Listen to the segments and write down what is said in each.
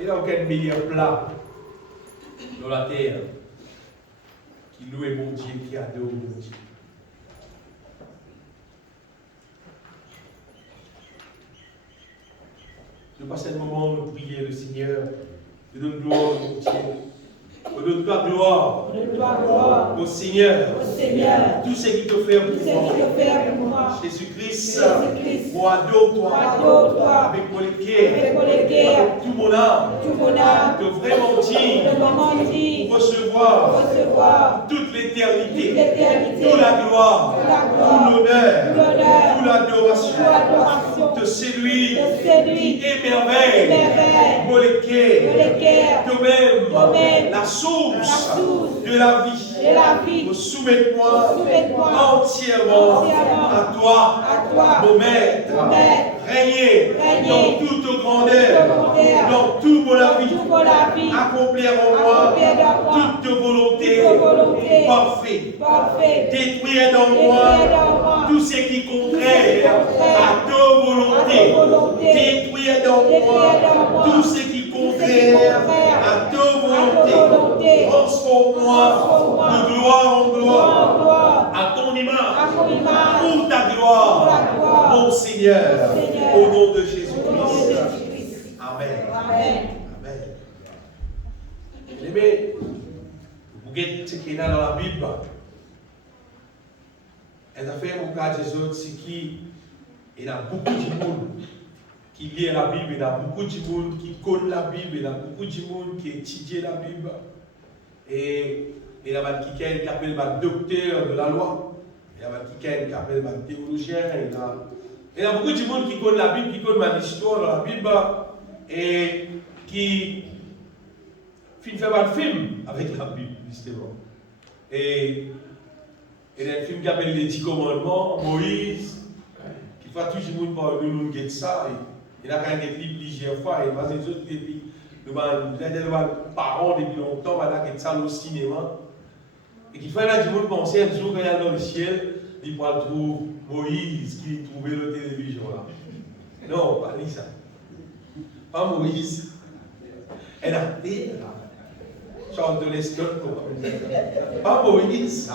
Et donc, quel meilleur plat dans la terre qui loue mon Dieu, qui adore mon Dieu. Je passe un moment de prier le Seigneur. Je donne gloire au Dieu. Je donne ta gloire au Seigneur. Tout ce qu'il te fait pour moi. Jésus-Christ, moi adore-toi avec mon cœur, avec tout mon âme, de vraiment dire, pour recevoir toute l'éternité, toute la gloire, tout l'honneur, toute l'adoration de celui qui émerveille mon cœur, de même la source de la vie. Je soumets-moi entièrement à toi, mon maître. Régner dans toute grandeur, dans tout mon vie, accomplir en moi toute volonté parfaite, détruire dans moi tout ce qui est contraire à ta volonté, détruire dans moi tout ce qui est contraire à ta volonté, transforme-moi de gloire en gloire, à ton image, pour ta gloire, mon Seigneur, au nom de Jésus-Christ. Amen. Aimé, vous voyez ce qu'il y a dans la Bible. Et ça fait au cas des autres, c'est qu'il y a beaucoup de monde qui lit la Bible, il y a beaucoup de monde qui connaît la Bible, il y a beaucoup de monde qui étudie la Bible. Et il y a quelqu'un qui appelle le docteur de la loi, il y a quelqu'un qui appelle le théologien, il y a beaucoup de monde qui connaît la Bible, qui connaît l'histoire de la Bible, et qui fait un film avec la Bible, justement. Et il y a un film qui s'appelle Les 10 Commandements, Moïse, qui fait tout le monde par le nom de ça. Il a quand même été plusieurs fois, et parce que les autres, nous avons des parents depuis longtemps, on a ça au cinéma. Et qui fait là, du monde penser un jour, quand il est dans le ciel, il va trouver Moïse qui trouvait la télévision là. Non, pas ça. Pas Moïse. Elle a terre. Chante de l'estoc. Pas Moïse.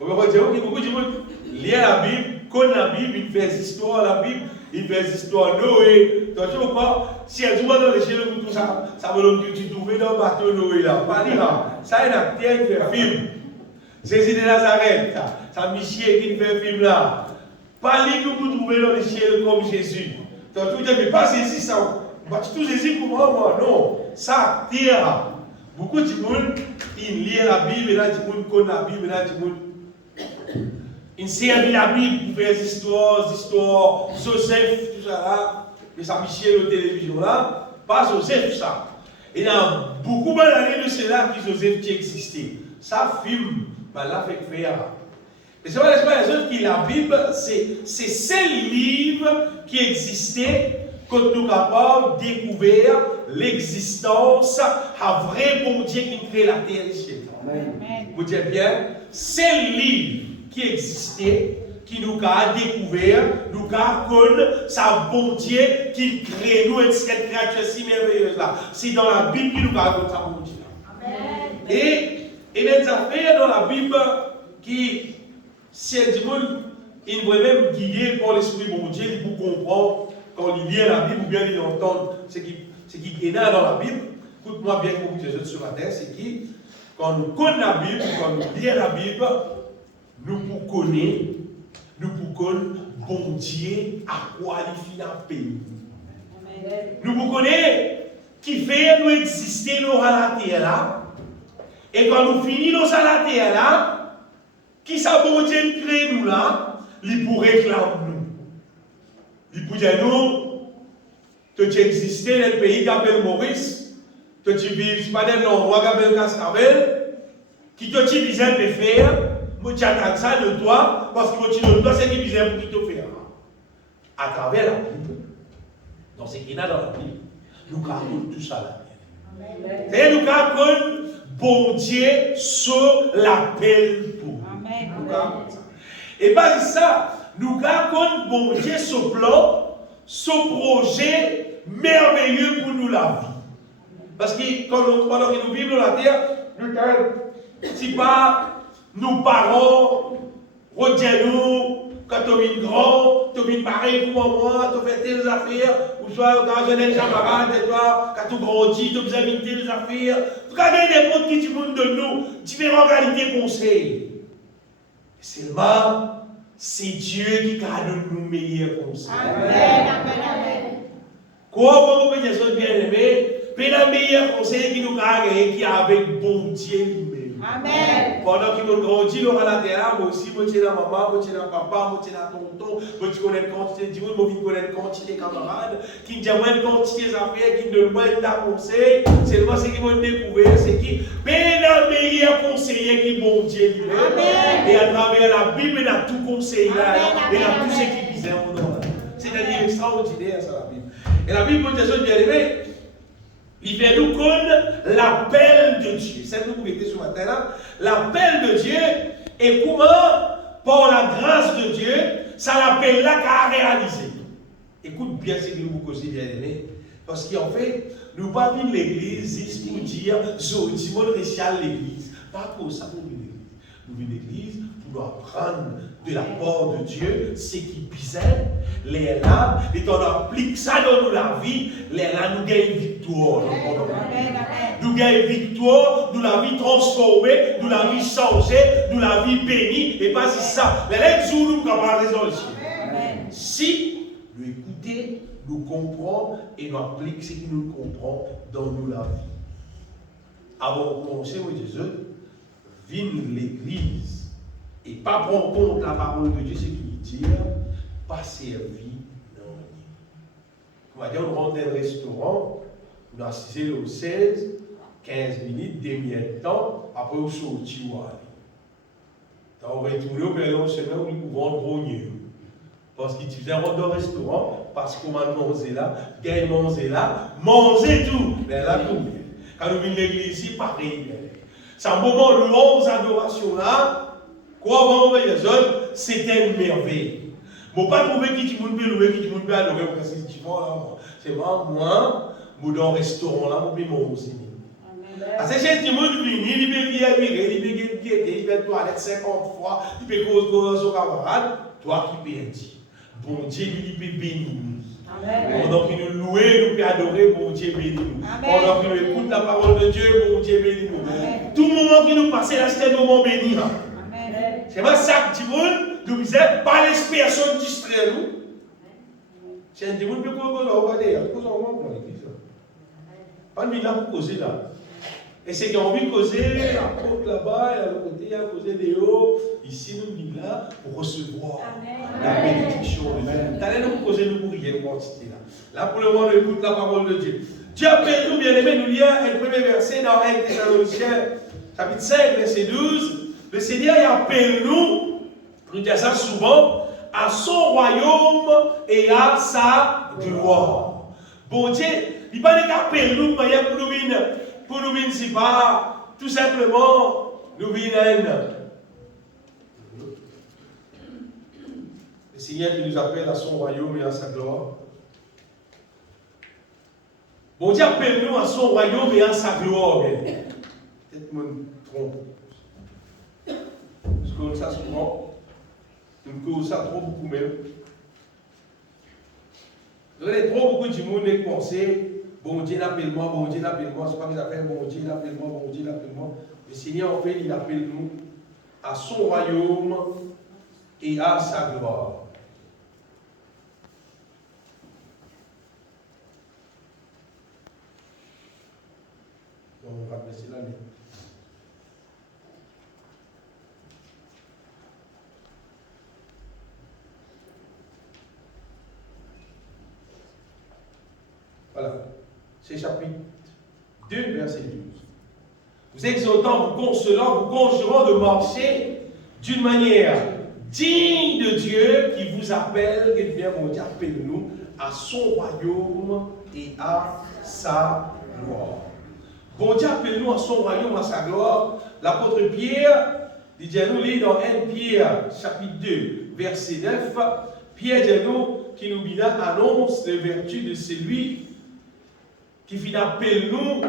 On va dire que beaucoup de monde lit la Bible, connaît la Bible, il fait des histoires la Bible, il fait des histoires Noé. Donc, je ne sais pas, si elle joue dans les ciels, tout ça, ça veut dire que tu trouves dans le bateau Noé là. Pas dire là. Ça, il a terre, il fait un film. Jésus de Nazareth, ça Michel qui fait un film là. Pas lui que vous trouvez dans les ciels comme Jésus. Donc, tu dis, mais pas Jésus, ça. Tout Jésus pour moi, non. Ça, terre. Beaucoup de monde, ils lisent la Bible, et là, du monde connaît la Bible, et là, du monde. Ils servent la Bible pour faire des histoires, Joseph, tout ça là. Mais ça, Michel, la télévision là. Pas Joseph, ça. Il y a beaucoup d'années de cela qui Joseph qui existait. Ça, film, ben là, fait faire. Mais c'est pas les autres qui la Bible, c'est ce livre qui existait. Quand nous sommes capables de découvrir l'existence à vrai bon Dieu qui crée la terre et le ciel. Vous dites bien, c'est le livre qui existait, qui nous a découvert, nous a connu, sa bon Dieu qui crée nous cette créature si merveilleuse là. C'est dans la Bible qui nous a raconté sa bon Dieu. Et il y a des affaires dans la Bible qui, si elle dit, il doit même guider par l'Esprit bon Dieu pour comprendre. Quand il lit la Bible ou bien il entend ce qui est dans la Bible, écoute-moi bien comme les autres sur la terre, c'est que quand nous connaissons la Bible, quand nous lisons la Bible, nous pouvons connaître bon Dieu à quoi il finit dans le pays. Nous pouvons connaître qui fait nous exister dans la terre là. Et quand nous finissons dans la terre là, qui ça bon Dieu crée nous là, il pourrait réclamer nous. Il peut dire nous, tu existes dans le pays qui s'appelle Maurice, tu vis pas dans l'endroit qui s'appelle Cascavel, qui te dit bien de faire, moi tu attends ça de toi, parce que tu ne dois pas ce qui bien pour qui te faire. À travers la Bible, dans ce qu'il y a dans la Bible, nous avons tout ça là. Et nous avons bon Dieu sur l'appel pour nous. Et par ça, nous avons bon Dieu ce plan, ce projet merveilleux pour nous la vie. Parce que pendant que nous vivons la terre, si pas nos parents retiennent nous, quand tu es grand, tu es pareil pour moi, tu fais telles affaires, ou soit quand tu es camarade, quand tu grandis, tu as besoin de telles affaires. En tout cas, il y a n'importe qui monde de nous, différentes qualités conseils. Seulement, c'est Dieu qui donne nous meilleurs conseils. Amen, amen, amen. Quoi, vous pouvez dire bien aimé, mais le meilleur conseil qui nous a gagné, qui est avec bon Dieu lui-même. Amen. Pendant qu'il grandit, nous la terre, moi aussi, moi j'ai la maman, moi j'ai la papa, moi j'ai la tonton, moi je connais une quantité de monde, moi je connais une quantité de camarades, qui me disent une quantité d'affaires, qui me donnent un conseil, c'est moi ce qu'ils vont découvrir, c'est qui, mais le meilleur conseiller qui est bon Dieu lui-même. Et à travers la Bible, il a tout conseillé, il a tout ce qui visait au nom. C'est-à-dire extraordinaire, ça la Bible. Et la Bible, pour des bien aimés, il fait nous connaître l'appel de Dieu. C'est ce que vous mettez ce matin là. L'appel de Dieu et comment, par la grâce de Dieu, ça l'appel là qu'a réalisé. Écoute bien ce que vous causez, bien aimé. Parce qu'en fait, nous ne pas venir l'église juste pour dire, je dis, mon récial l'église. Pas pour ça, nous venons l'église. Nous venons l'église pour apprendre de la part de Dieu ce qui pisait. Les là, et on applique ça dans la vie, les là, nous gagnons victoire. Nous gagnons victoire, nous la vie transformée, nous la vie changée, nous la vie bénie, et pas si ça. Les là, nous avons la résolution. Si nous écoutons, nous comprenons et nous appliquons ce que nous comprenons dans nous la vie. Avant de commencer, moi, Jésus, vine l'église et pas prendre compte la parole de Dieu, ce qu'il dit. Pas servi non. On va dire, on rentre dans un restaurant, on a assisté au 16, 15 minutes, demi-temps, après on sortit ou aller. On va retourner au bel semaine où nous pouvons grogner. Parce qu'il disait, on rentre dans un restaurant, parce qu'on va manger là, gagne manger là, manger tout. Mais là, tout bien. Quand nous venons de l'église ici, pareil. C'est un moment de louange, adoration là, quoi, on va dire, c'était une merveille. Je ne pas trouver qui peut louer, qui peut adorer, parce que c'est moi, je dans un restaurant là, je vais manger. Parce que j'ai dit, je vais venir, il peut virer, il peut guetter, il peut toilette 50 fois, il peut causer son camarade, toi qui peux dire. Bon Dieu, il peut bénir nous. Pendant qu'il nous loue, nous peut adorer, bon Dieu bénit nous. Pendant qu'il nous écoute la parole de Dieu, bon Dieu bénit nous. Tout moment qui nous passe, là, c'est un moment béni. C'est pas ça que tu veux. Nous disons, pas les personnes distraient nous. C'est un démon qui peut regarder. Il y a des choses dans l'église. Pas de là pour causer là. Et c'est qui ont envie de causer, la porte là-bas, et à l'autre côté, il y a causé des hauts. Ici, nous venons là pour recevoir la bénédiction de Dieu. T'allez nous causer, nous pour rien quantité là. Là, pour le moment, on écoute la parole de Dieu. Dieu appelle nous, bien aimés, nous lire le premier verset dans 1 Thessaloniciens, chapitre 5, verset 12. Le Seigneur appelle nous disons ça souvent, à son royaume et à sa gloire. Bon Dieu, il ne va pas appeler nous pour nous venir, c'est pas tout simplement nous venir. Le Seigneur qui nous appelle à son royaume et à sa gloire. Bon Dieu appelle nous à son royaume et à sa gloire. Peut-être que je me trompe. Parce que ça souvent. Nous cause ça trop beaucoup même. Vous avez trop beaucoup de monde qui pensent, bon Dieu l'appelle-moi, bon Dieu l'appelle-moi, c'est pas qu'ils appellent bon Dieu l'appelle-moi, bon Dieu l'appelle-moi. Le Seigneur en fait, il appelle nous à son royaume et à sa gloire. Donc, on va passer là. Voilà, c'est chapitre 2, verset 12. Vous exhortant, vous consolant, vous conjurant de marcher d'une manière digne de Dieu qui vous appelle, et bien mon Dieu, appelle-nous à son royaume et à sa gloire. Bon Dieu, appelle-nous à son royaume, à sa gloire. L'apôtre Pierre, dit nous lit dans 1 Pierre, chapitre 2, verset 9, Pierre dit nous qui nous annonce les vertus de celui qui finit appelle nous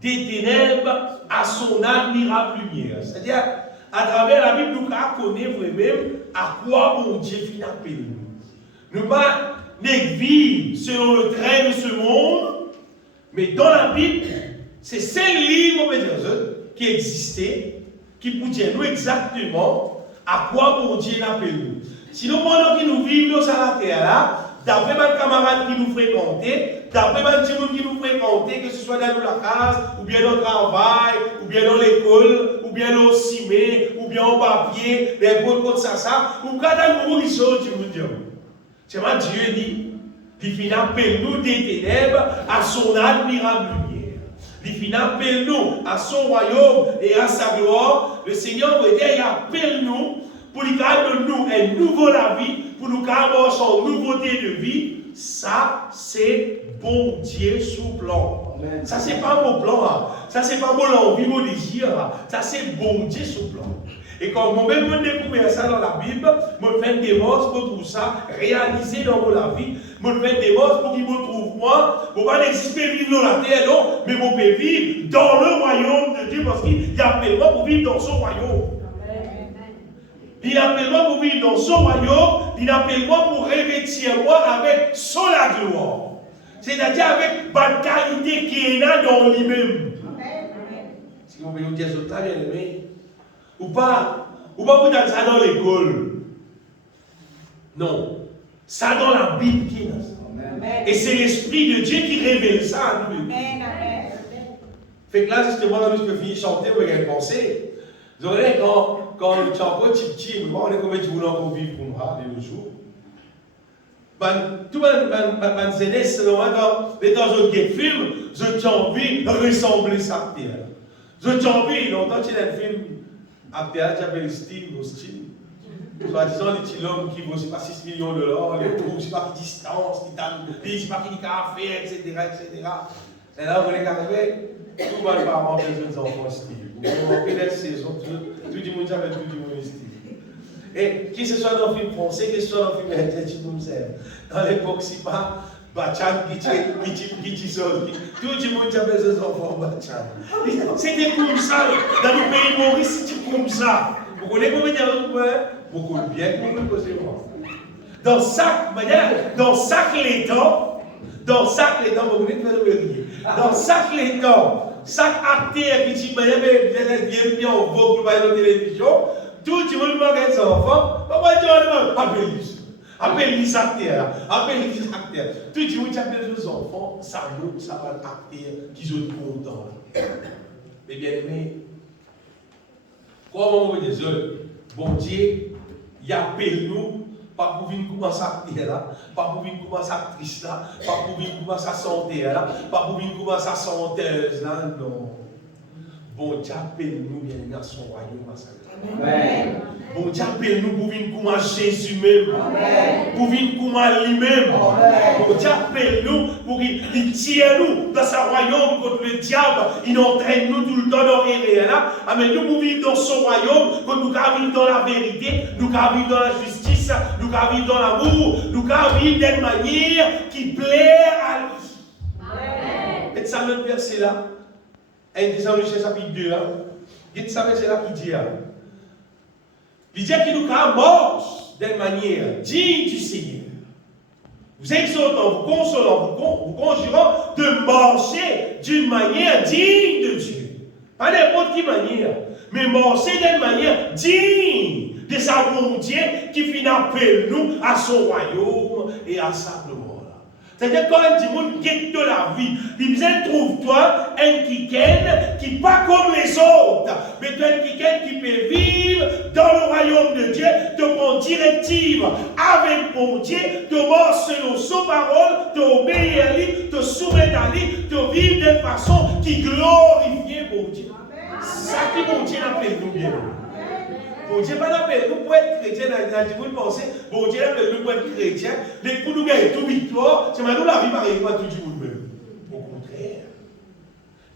des ténèbres à son admirable lumière. C'est-à-dire, à travers la Bible, nous connaissons vraiment à quoi bon Dieu finit appelle nous. Nous pas vivre selon le train de ce monde, mais dans la Bible, c'est 5 livres qui existaient, qui pour dire nous exactement à quoi bon Dieu appelle nous. Sinon, pendant que nous vivons sur la terre là, d'après mes camarades qui nous fréquentaient, d'après mes gens qui nous fréquentaient, que ce soit dans la case, ou bien dans le travail, ou bien dans l'école, ou bien dans le cimé, ou bien au papier, les bonnes comme ça, ou quand on nous choses, tu me dis. C'est moi Dieu dit, il finit appelle nous des ténèbres à son admirable lumière. Il finit appelle nous à son royaume et à sa gloire. Le Seigneur veut dire, il appelle nous pour lui garder nous un nouveau la vie, pour nous garder son nouveauté de vie. Ça, c'est bon Dieu sous plan. Amen. Ça, c'est pas mon plan. Hein. Ça, c'est pas mon envie, mon désir. Hein. Ça, c'est bon Dieu sous plan. Et quand moi-même je découvre ça dans la Bible, je fais des démarches pour tout ça réalisé dans la vie. Je fais des démarches pour qu'il me trouve moi. Je ne vais pas exister vivre dans la terre, non, mais je peux vivre dans le royaume de Dieu parce qu'il appelle moi pour vivre dans son royaume. Il appelle moi pour vivre dans son royaume. Il appelle moi pour revêtir moi avec son la gloire. C'est-à-dire avec la qualité qu'il a dans lui-même. Si vous pouvez vous dire ça, bien aimé. Ou pas vous dire ça dans l'école. Non. Ça dans la Bible qui est là. Et c'est l'Esprit de Dieu qui révèle ça à nous. Fait que là, justement, quand je peux finir de chanter, vous avez pensé. Vous savez, quand tu es encore petit, on est combien de jours encore vivre pour moi, de nos jours. Tout le jeunesse, dans un film, je envie de ressembler à ça. Je envie, longtemps, tu as un film. Acteur qui appelle Steve Austin. Soit-disant, les petits hommes qui vaut, je ne sais pas, 6 millions de dollars, les trous, je ne sais pas, qui distance, qui t'a je ne sais pas, qui café, etc., etc. Et là, vous les arrivez, tout le monde parents des enfants Steve. Vous avez la saison, tout le monde avec tout le monde Steve. Et que ce soit dans le film français, que ce soit dans le film américain, dans l'époque, c'est pas Bachan qui dit tout le monde avait ses enfants Bachan. C'était comme ça, dans le pays Maurice, c'était comme ça. Vous connaissez comment dire beaucoup de bien, vous me posez moi. Dans chaque temps, vous venez de faire le rire. Dans chaque temps, chaque acteur qui dit, mais bien en vogue pour la télévision, tout le monde regarde ses enfants, papa dit, appelle les acteurs. Tout le monde appelle les enfants, ça va acteur qui sont contents. Mais bien aimé, comment on veut dire, bon Dieu, il appelle nous, pas pour venir commencer à acter là, pas pour venir commencer à actrice là, pas pour venir commencer à chanter là, pas pour venir commencer à chanteuse là, non. Bon Dieu appelle nous, bien aimé, à son royaume, à sa gloire. Amen. Bon Dieu appelle nous pour venir comme Jésus même, pour venir comme lui-même. Bon Dieu appelle nous pour qu'il tire nous dans sa royaume contre le diable. Il entraîne nous tout le temps dans les là. Amen. Nous pour vivre dans son royaume, quand nous vivons dans la vérité, nous vivons dans la justice, nous vivons dans l'amour, nous vivons d'une manière qui plaît à lui. Et ça, le verset là, 1 Thessaloniciens chapitre 2, il ça verset là qui dit. Il dit qu'il nous marche d'une manière digne du Seigneur. Vous exhortant, vous consolant, vous conjurant de marcher d'une manière digne de Dieu. Pas n'importe quelle manière, mais marcher d'une manière digne de sa bonté qui finit appelle nous à son royaume et à sa gloire. C'est-à-dire quand un monde quitte de la vie, il dit trouve-toi un kiken qui n'est pas comme les autres, mais un kiken qui peut vivre dans le royaume de Dieu, te prendre directive avec mon Dieu, te marcher selon son parole, te obéir à lui, te soumettre à lui, te vivre d'une façon qui glorifie mon Dieu. Ça qui mon Dieu appelle nous bien. Bon Dieu pas appelle nous pour être chrétien, vous pensez, bon Dieu appelle nous pour être chrétien, mais pour nous gagner toute victoire, c'est maintenant la vie n'arrive pas tout le monde même. Au contraire.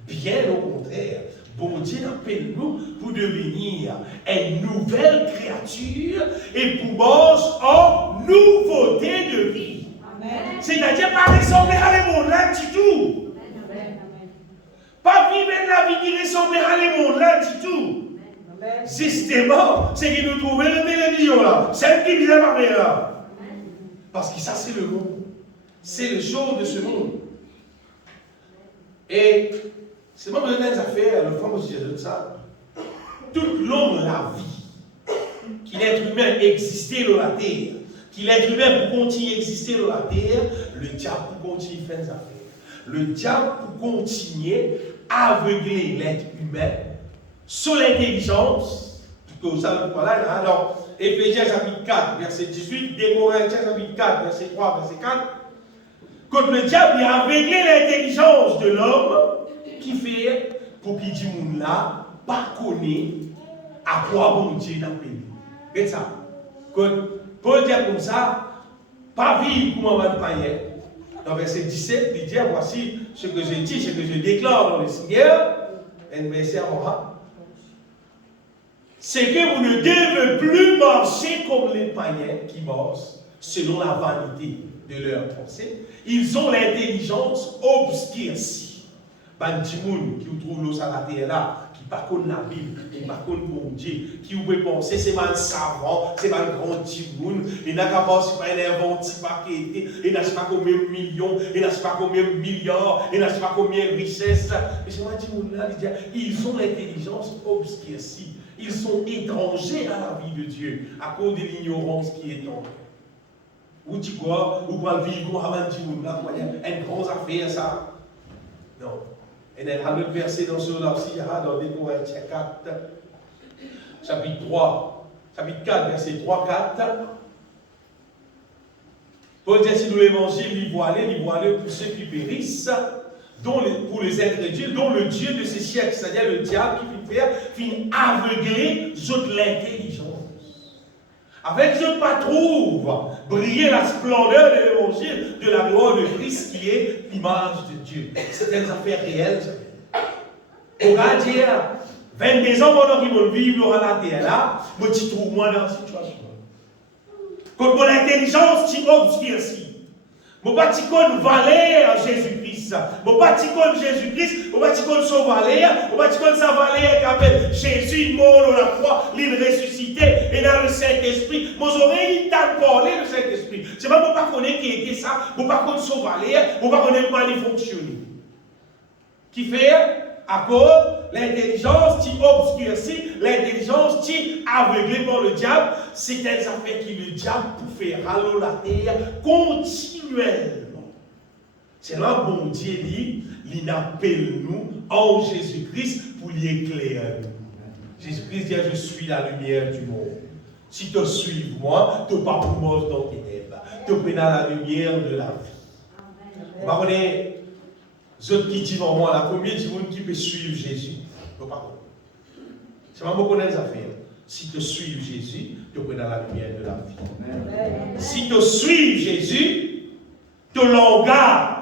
Bien au contraire. Bon Dieu appelle nous pour devenir une nouvelle créature et pour marcher en nouveauté de vie. C'est-à-dire pas ressembler à le monde là du tout. la vie qui ressemble à les mondes là, du tout. Justement, c'est que nous trouvons la télévision là, celle qui vient parler là. Parce que ça, c'est le monde. C'est le jour de ce monde. Et c'est pas besoin des affaires, le fond aussi de ça. Tout l'homme, la vie, qu'il l'être humain existait dans la terre, qu'il l'être humain pour continuer à exister dans la terre, le diable pour continuer à faire des affaires. Le diable pour continuer à aveugler l'être humain sur l'intelligence. Tout ça, voilà, alors, Éphésiens chapitre 4, verset 18, Corinthiens chapitre 4, verset 3, verset 4. Quand le diable a aveuglé l'intelligence de l'homme, qui fait pour qu'il dise moun là, pas connaît à quoi bon Dieu n'a payé. Regarde ça. Quand Paul dit comme ça, pas vivre comme un païen. Dans verset 17, il dit voici ce que je dis, ce que je déclare dans le Seigneur. C'est que vous ne devez plus marcher comme les païens qui marchent selon la vanité de leur pensée. Ils ont l'intelligence obscurcie. Bandimoun qui vous trouve l'eau à la terre là, qui par contre la Bible, qui par contre bon Dieu, qui vous peut penser, c'est mal savant, c'est mal grand timoun, il n'a qu'à penser pas un inventif paqueté, il n'a pas combien de millions, il n'a pas combien de milliards, il n'a pas combien de richesses. Mais c'est moi timoun là, il dit, ils ont l'intelligence obscurcie. Ils sont étrangers à la vie de Dieu à cause de l'ignorance qui est en eux. Ou tu crois, ou pas vivre comme avant timoun là, une grande affaire ça. Non. Et il y a un autre verset dans ce là-ci, dans des Corinthiens 4, chapitre 3, chapitre 4, verset 3, 4. Paul dit si nous l'évangile, il voilé pour ceux qui périssent, pour les incrédules, dont le Dieu de ces siècles, c'est-à-dire le diable qui finit aveugler toute l'intelligence. Avec ce pas trouve briller la splendeur de l'évangile de la gloire de Christ qui est l'image de Dieu. C'est des affaires réelles. On va dire, 22 ans pendant qu'ils vont vivre dans la terre là, moi tu trouves moi dans la situation. Quand mon intelligence tu obscurcie. Mon pas tu connais valeur Jésus-Christ. Mon pas tu connais Jésus-Christ, mon pas tu connais son valeur, mon pas tu connais sa valeur qui appelle Jésus mort dans la croix, il ressuscité et dans le Saint-Esprit. Mon oreille il t'a parlé le Saint-Esprit. C'est pas mon pas connaître qui était ça, mon pas connaître son valeur, mon pas connaître comment il fonctionne. Qui fait à cause l'intelligence qui obscurcit, l'intelligence qui aveuglée par le diable, c'est des affaires qui le diable pour faire râler la terre continuellement. C'est là bon Dieu dit, il appelle nous en Jésus-Christ pour l'éclairer. Jésus-Christ dit, je suis la lumière du monde. Si tu suis moi, tu n'es pas pour mort dans tes ténèbres. Tu prends la lumière de la vie. On va connaître les autres qui disent en moi, la combien de monde qui peut suivre Jésus? C'est pas moi connaître les affaires. Si tu suis Jésus, tu prends la lumière de la vie. Si tu suis Jésus, ton langage,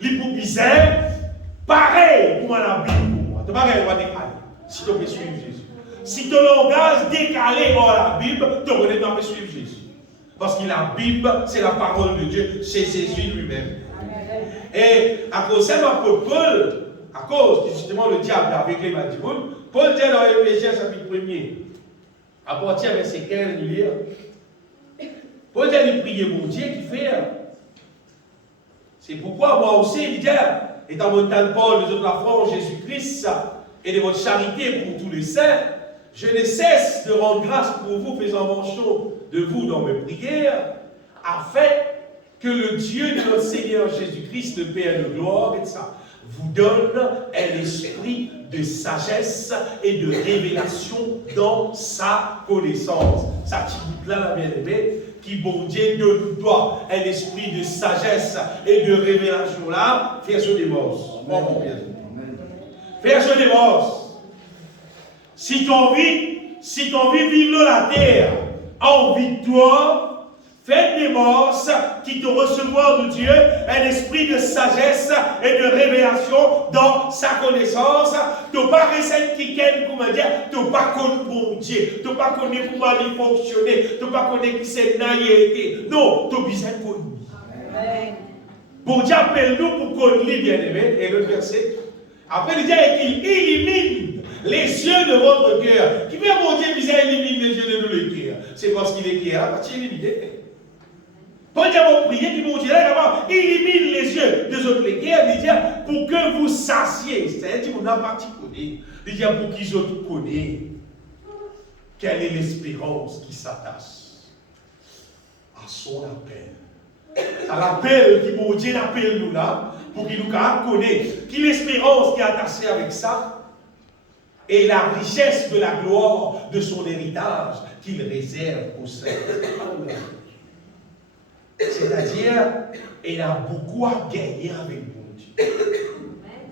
l'hypopisère, pareil pour la Bible pour moi. Tu pareil, on va décaler. Si tu peux suivre Jésus. Si ton langage décalé dans la Bible, tu peux suivre Jésus. Parce que la Bible, c'est la parole de Dieu, c'est Jésus lui-même. Et à cause de l'apôtre Paul, à cause que justement le diable a aveuglé Bandimoun, Paul dit dans Éphésiens chapitre 1er, à partir de verset 15, nous lire. Paul dit de prier mon Dieu qui fait. C'est pourquoi moi aussi, il dit, étant mon temps de Paul, de la foi en Jésus-Christ et de votre charité pour tous les saints, je ne cesse de rendre grâce pour vous, faisant mention de vous dans mes prières, afin que le Dieu de notre Seigneur Jésus-Christ, le Père de gloire, et ça, vous donne un esprit de sagesse et de révélation dans sa connaissance. Ça, tu là, la bien-aimée, qui, bon Dieu, donne toi un esprit de sagesse et de révélation là, fais ce divorce. Fais ce divorce. Si tu as envie de vivre la terre en victoire, fais des morses qui te recevoir de Dieu un esprit de sagesse et de révélation dans sa connaissance. Tu n'as pas recette qui ken, comment dire, tu n'as pas connu bon Dieu, tu n'as pas connu comment il fonctionnait, tu n'as pas connu qui c'est naïveté. Non, tu as besoin de connaître. Bon Dieu appelle nous pour connaître, bien aimé, et le verset, Après, il dit qu'il élimine les yeux de votre cœur. Qui fait mon Dieu, il élimine les yeux de nos cœurs? C'est parce qu'il est cœur, parce qu'il est éliminé. Quand Dieu va prier, puis mon Dieu, il élimine les yeux de votre cœur, il dit pour que vous sachiez. C'est-à-dire qu'on n'a pas connu. Il dit pour qu'ils autres connaissent quelle est l'espérance qui s'attache à son appel. À l'appel qui mon Dieu appelle nous là, pour qu'il nous connaisse qui l'espérance qui est attachée avec ça, et la richesse de la gloire de son héritage qu'il réserve au sein. C'est-à-dire, il a beaucoup à gagner avec mon Dieu.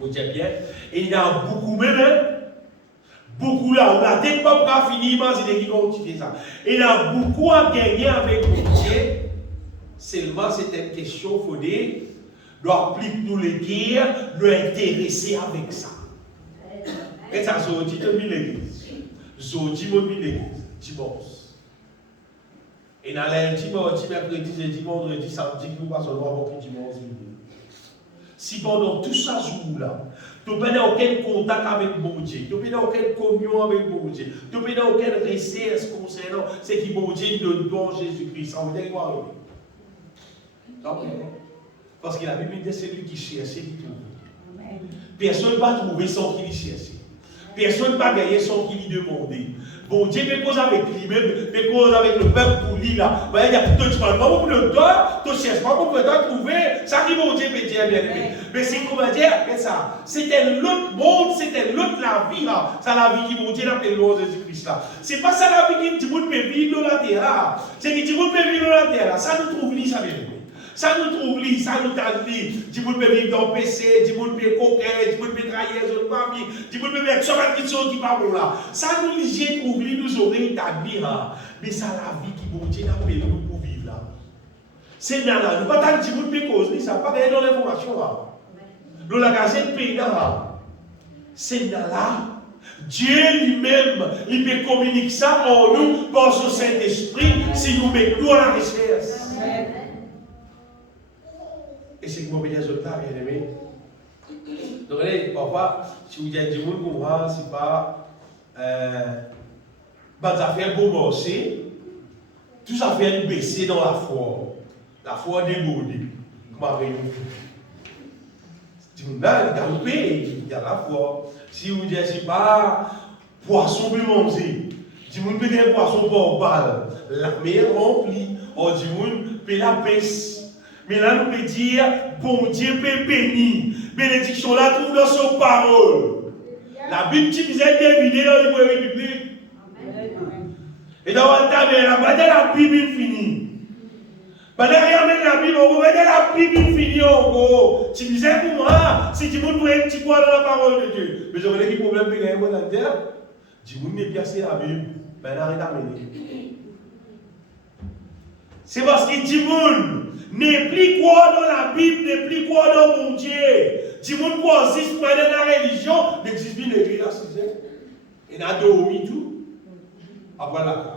Vous dites bien, il a beaucoup même, beaucoup là, on n'a peut-être pas fini, imaginez qui continue ça. Il a beaucoup à gagner avec mon Dieu. Seulement, c'est une question, il faut dire, doit plus nous le dire, nous intéresser avec ça. Et ça, c'est dit de l'église. Zodi, mon l'église, dimanche. Et dans les dimanche, mercredi, jeudi, vendredi, samedi, nous passons le voir dimanche. Si pendant tout ça jour-là, tu n'as aucun contact avec mon Dieu, tu n'as aucune communion avec mon Dieu, tu n'as aucune richesse concernant ce qui mon Dieu donne dans Jésus-Christ, ça veut dire quoi? Parce que la Bible dit c'est lui qui cherche, qui trouve. Personne ne va trouver sans qu'il y cherche. Personne ne va gagner sans qu'il y demande. Bon Dieu peut causer avec lui-même, peut causer avec le peuple pour lui là. Il y a tout le temps, pas pour le temps, tu ne cherches pas pour le trouver. Ça qui bon Dieu peut dire bien aimé. Mais c'est comment dire ça? C'était l'autre monde, c'était l'autre la vie là. C'est la vie qui mon Dieu appelle l'eau de Jésus-Christ là. C'est pas ça la vie qui dit monde peut vivre dans la terre. C'est qui dit monde peut vivre dans la terre. Ça nous trouve lui ça bien. Ça nous trouve li, ça nous t'a dit. Du monde peut vivre dans le PC, du monde peut coquer, du monde peut trahir son famille, du monde peut faire sur la question qui va bon là. Ça nous li, trouve li, nous aurait établi là. Mais ça la vie qui bon Dieu appelle nous pour vivre là. C'est bien là, nous pas tant du monde peut cause, ça pas gagner dans l'information là. Dans la gazette pays là. C'est bien là. Dieu lui-même, il peut communiquer ça en nous par son Saint-Esprit si nous mettons à la recherche. Et c'est que mon bien aimé. Donc, parfois, si vous dites du monde pour moi, c'est pas. Des affaires pour marcher, tout ça fait baisser dans la foi. La foi débordée. Comment avez-vous? Du monde là, il y a la foi. Si vous dites, c'est pas poisson pour manger, du monde peut dire poisson pour balle. La mer remplie, ou du monde peut la baisse. Mais là, nous pouvons dire, bon Dieu peut bénir. Bénédiction là, trouve dans son parole. La Bible dit, vous êtes dévidé dans le livre biblique. Et dans votre table, la Bible finie. Derrière la Bible, on va mettre la Bible finie en gros. Tu disais pour moi, si tu veux un petit quoi dans la parole de Dieu. Mais j'aurais des problèmes de gagner dans la terre. Tu veux n'est pas la Bible. Ben, arrête à mener. C'est parce que du monde n'est plus quoi dans la Bible, n'est plus quoi dans mon Dieu. Du monde quoi existe pas dans la religion, n'existe plus l'église là, c'est. Et n'a dormi tout. Après la cause.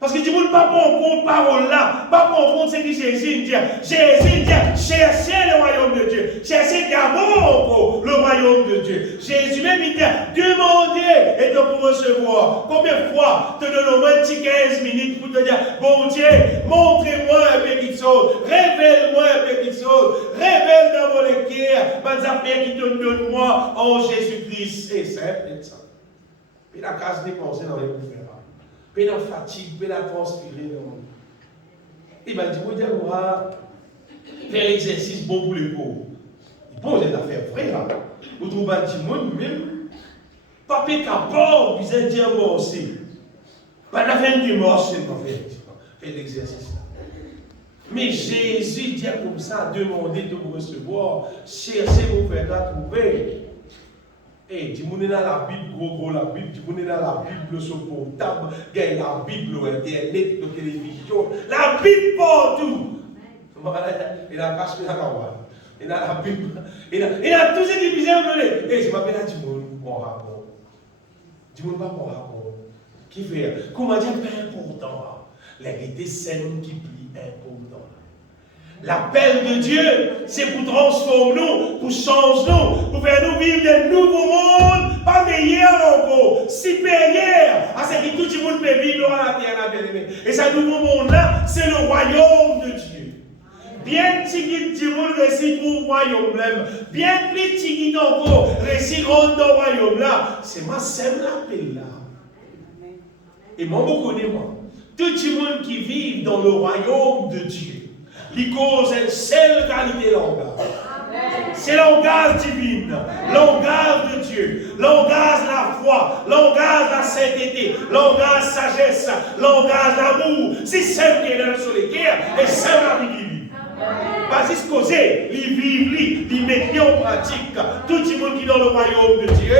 Parce que du monde pas bon compte parole là, pas bon compte ce que Jésus dit. Jésus dit, cherchez le royaume de Dieu. Cherchez d'abord le royaume de Dieu. Jésus même dit, demandez et de vous recevoir. Combien de fois te donne au moins 15 minutes pour te dire, bon Dieu, montrez-moi un petit chose, révèle-moi un petit chose, révèle dans mon cœur, mes affaires qui te donnent moi en Jésus-Christ. C'est simple, ça. Et la case dépensée dans les conférences. Puis la fatigue, puis la transpirer. Il m'a dit, vous dire, on va faire l'exercice bon pour les pauvres. Bon, c'est affaire vraie, là. Vous trouvez un petit monde, même, pas capable, vous êtes dit un mot aussi. Pas la fin de mort, c'est pas faire l'exercice. Mais Jésus dit comme ça, demandez de vous recevoir, cherchez vos frères à trouver. Et du monde dans la Bible, gros, la Bible, du monde dans la Bible sur portable, la Bible, Internet, la télévision, la Bible partout. Il a caché la carouane. Il a la Bible. Il a tout ce qui vient mener. Et je m'appelle à du monde, mon rapport. Du monde pas mon rapport. Qui fait, comment dire, pas important. La vérité saine qui plie important. L'appel de Dieu, c'est pour transformer nous, pour changer nous, pour faire nous vivre des nouveaux mondes, pas meilleurs encore, supérieurs à ce que tout le monde peut vivre dans la terre, bien-aimé. Et ce nouveau monde-là, c'est le royaume de Dieu. Bien petit du monde réussit pour le royaume même. Bien plus petit encore réussit dans le royaume là. C'est ma seule appel là. Et moi, vous connaissez moi. Tout le monde qui vit dans le royaume de Dieu, il cause une seule qualité de langage. C'est langage divin, langage de Dieu, langage la foi, langage la sainteté, langage sagesse, langage l'amour. C'est celle qui est là sur les guerres et celle la vie qui vit. Pas juste causer, ils vivent, ils mettent en pratique. Tout le monde qui est dans le royaume de Dieu,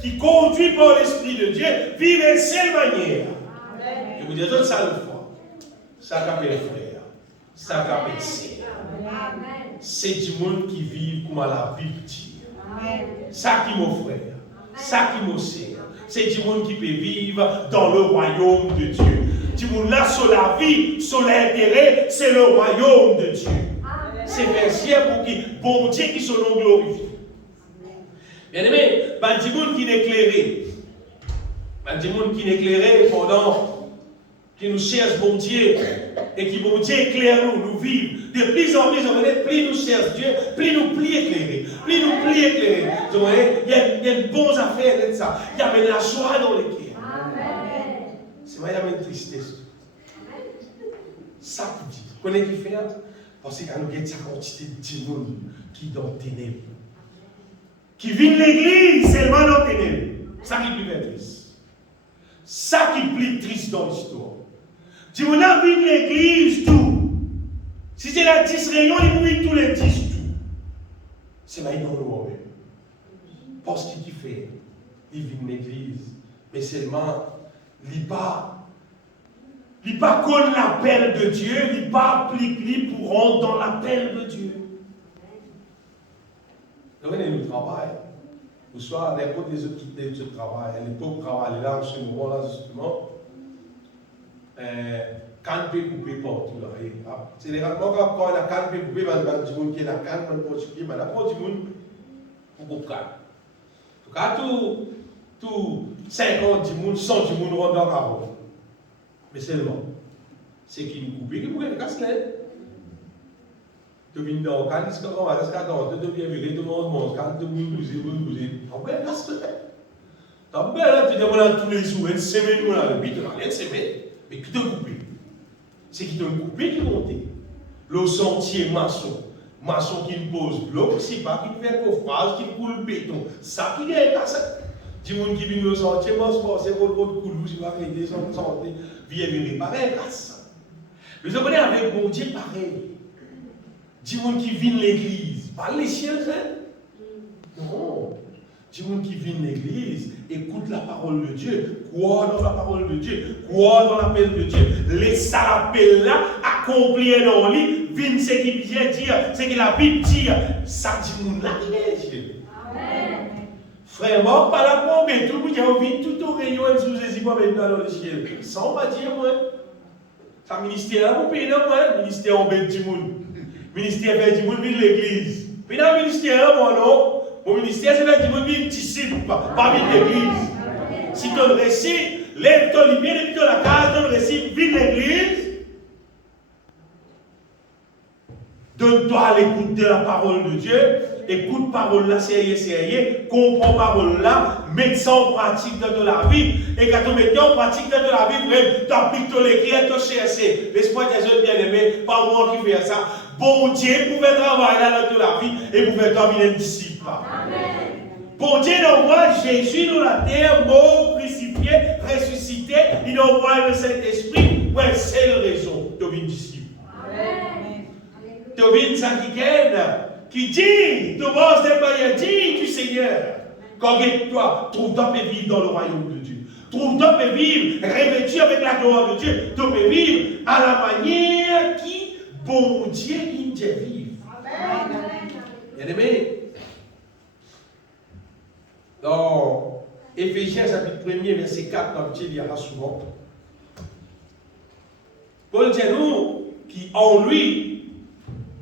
qui conduit par l'Esprit de Dieu, vit de cette manière. Et vous dites, ça le foi, ça qu'appelle frère, ça qu'appelle sœur. C'est du monde qui vit comme à la vie de ça qui mon frère, ça qui mon sœur. C'est du monde qui peut vivre dans le royaume de Dieu. Du monde là sur la vie, sur l'intérêt, c'est le royaume de Dieu. C'est merci pour qui, bon Dieu qui son nom glorifié. Bien aimé, du monde qui n'est éclairé, du monde qui n'est éclairé pendant qui nous cherche bon Dieu et qui bon Dieu éclaire nous vivons. De plus en plus nous cherche Dieu, plus nous plie éclairés. Plus nous plie éclairés. Il y a de bonnes affaires de ça. Il y a même la joie dans les cœurs. C'est moi, il y a même une tristesse. Ça qui dit. Vous connaissez qui fait? Parce qu'il y a une quantité de monde qui est dans les ténèbres. Qui vit l'église seulement dans les ténèbres. Ça qui est plus triste. Ça qui est plus triste dans l'histoire. Si vous avez vu l'église, tout. Si c'est la 10 rayons, il mourit tous les 10 tout. C'est là dans le monde. Parce qu'il fait, il vit l'église. Mais seulement, il n'est pas contre l'appel de Dieu, il n'est pas appliqué pour rentrer dans l'appel de Dieu. Vous voyez, nous travaillons. Ou soit n'importe les autres qui travaillent. À l'époque, on travaillait là, à ce moment-là, justement. Canne peut couper partout là. C'est généralement quand on a canne peut couper, il y a du monde qui est la canne, il y a du monde pour couper canne. En tout cas, tout 50 du monde, 100 du monde rentre dans la carotte. Mais seulement, c'est qui nous coupe, qui nous casse l'aide. Tu viens dans la canne, c'est comme on va rester dans la canne, tu viens virer, tout le monde mange, canne, tout le monde bouger. On va casse l'aide. Tu demandes tous les jours, une semaine, on a le but, on a une semaine. Mais qui t'a coupé? C'est qui t'a coupé qui monte. Le sentier maçon. Maçon qui nous pose bloc, c'est pas qui fait coffrage, qui nous coule béton. Ça qui est cassé. Du monde qui vient au sentier, c'est votre couloir, si vous avez son santé, vient réparer, casse. Nous avons avec bon Dieu pareil. Du monde qui vient l'église, pas les ciels, non. Du monde qui vient l'église, écoute la parole de Dieu, croit dans la parole de Dieu, croit dans l'appel de Dieu, laisse l'appel là, accomplir dans lui, vient ce qu'il vient dire, ce que la Bible dit, ça dit monde là, il est Dieu. Frère, moi, pas la pompe, mais tout le monde qui a envie, tout au rayon, et sous les iguales maintenant dans le ciel. Ça, on va dire, moi. Ça, ministère là, mon pays, non, moi, ministère en bête du monde. Ministère fait du monde, de l'église. Puis dans le ministère là, moi, non. Mon ministère, c'est fait du monde, de disciple, pas de l'église. Si tu le récit, lève-toi, libère, et puis la case, tu le récit, vide l'église. Donne-toi à l'écoute de la parole de Dieu. Écoute parole là, sérieux, comprends parole là, mets ça en pratique dans la vie. Et quand tu mets en pratique dans la vie, tu appliques ton écrit, tu cherches. L'espoir des jeunes bien-aimés, pas moi qui fais ça. Bon Dieu pouvait travailler là dans la vie et pouvait devenir un disciple. Bon Dieu envoie Jésus dans la terre, mort, crucifié, ressuscité. Il envoie le Saint-Esprit pour une seule raison, de devenir disciple. Tu deviens ça qui dit, de base des manières, dis du Seigneur, toi, trouve-toi et vivre dans le royaume de Dieu. Trouve-toi et vivre, revêtu avec la gloire de Dieu. Tu peux vivre à la manière qui, bon Dieu, il te vive. Bien aimé, dans Éphésiens chapitre 1er, verset 4, dans le il y aura souvent. Paul dit à nous, qui en lui,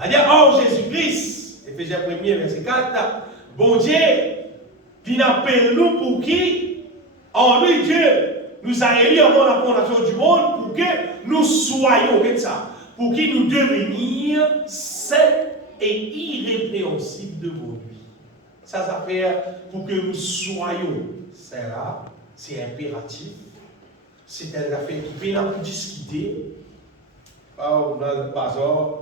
C'est-à-dire, or Jésus-Christ, Éphésiens 1er, verset 4, bon Dieu, il appelle nous pour qui? En lui, Dieu nous a élus avant la fondation du monde pour que nous soyons, regardez ça, pour que nous devenions saints et irrépréhensibles devant lui. Ça fait pour que nous soyons saints là, c'est impératif. C'est une affaire qui peut nous discuter. Dans le bazar,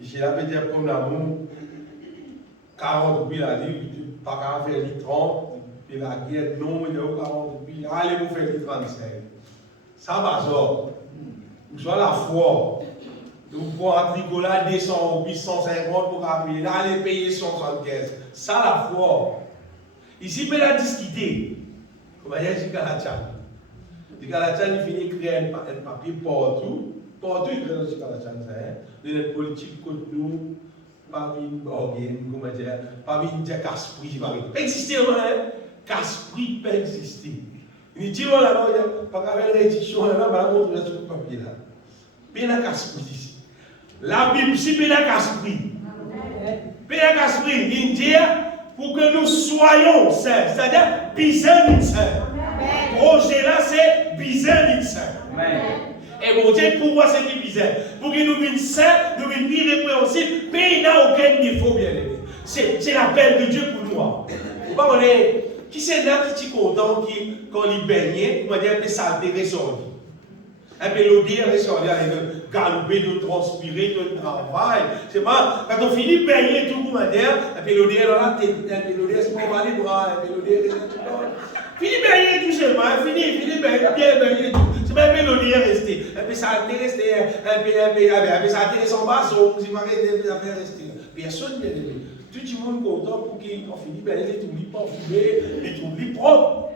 j'ai la dire comme l'amour, 40 000 à dire, pas qu'à faire les 30, et la guerre, non, il y a 40 000, allez vous faire les 35. Ça bazar. Vous avez la foi. Vous pouvez un tricola 200 ou 150 pour appuyer, là, allez payer 175. Ça la foi. Ici, il peut la discuter. Comment dire, j'ai Galatian. Les Galatians, ils finissent d'écrire un papier partout. Partout, ils créent les Galatians. Les politiques contre nous, pas une organe, comment dire, pas une casse-prix. Pas exister, hein? Casse-prix peut exister. Il dit, oh là là, pas qu'à faire l'édition, là, on va montrer sur le papier là. Puis la casse-prix ici. La Bible, si puis la casse-prix. Puis la casse-prix, il dit, pour que nous soyons saints, c'est-à-dire, bizarre saints. Projet là, c'est bizarre saints. Et mon Dieu, pourquoi c'est qui bizarre? Pour que nous venions saints, nous venions irrépréhensibles, mais il n'y a aucun défaut, bien aimé. C'est l'appel de Dieu pour nous. Vous voyez, qui c'est là qui est content quand il baigne, on va dire que ça a été résolu. Un peu l'odeur résolu, de galoper, de transpirer, de travail. C'est pas, quand on finit de baigner tout le monde, un peu l'odeur là, c'est pas mal les bras, un peu l'odeur reste tout. Fini de baigner tout seulement, fini de bien baigner tout. C'est pas un peu l'odeur rester. Un peu ça a été resté, un peu ça a été son bason, c'est pas resté. Personne bien aimé. Tout le monde content pour qu'il finisse de baigner, tout le monde parfumé, et tout le monde propre.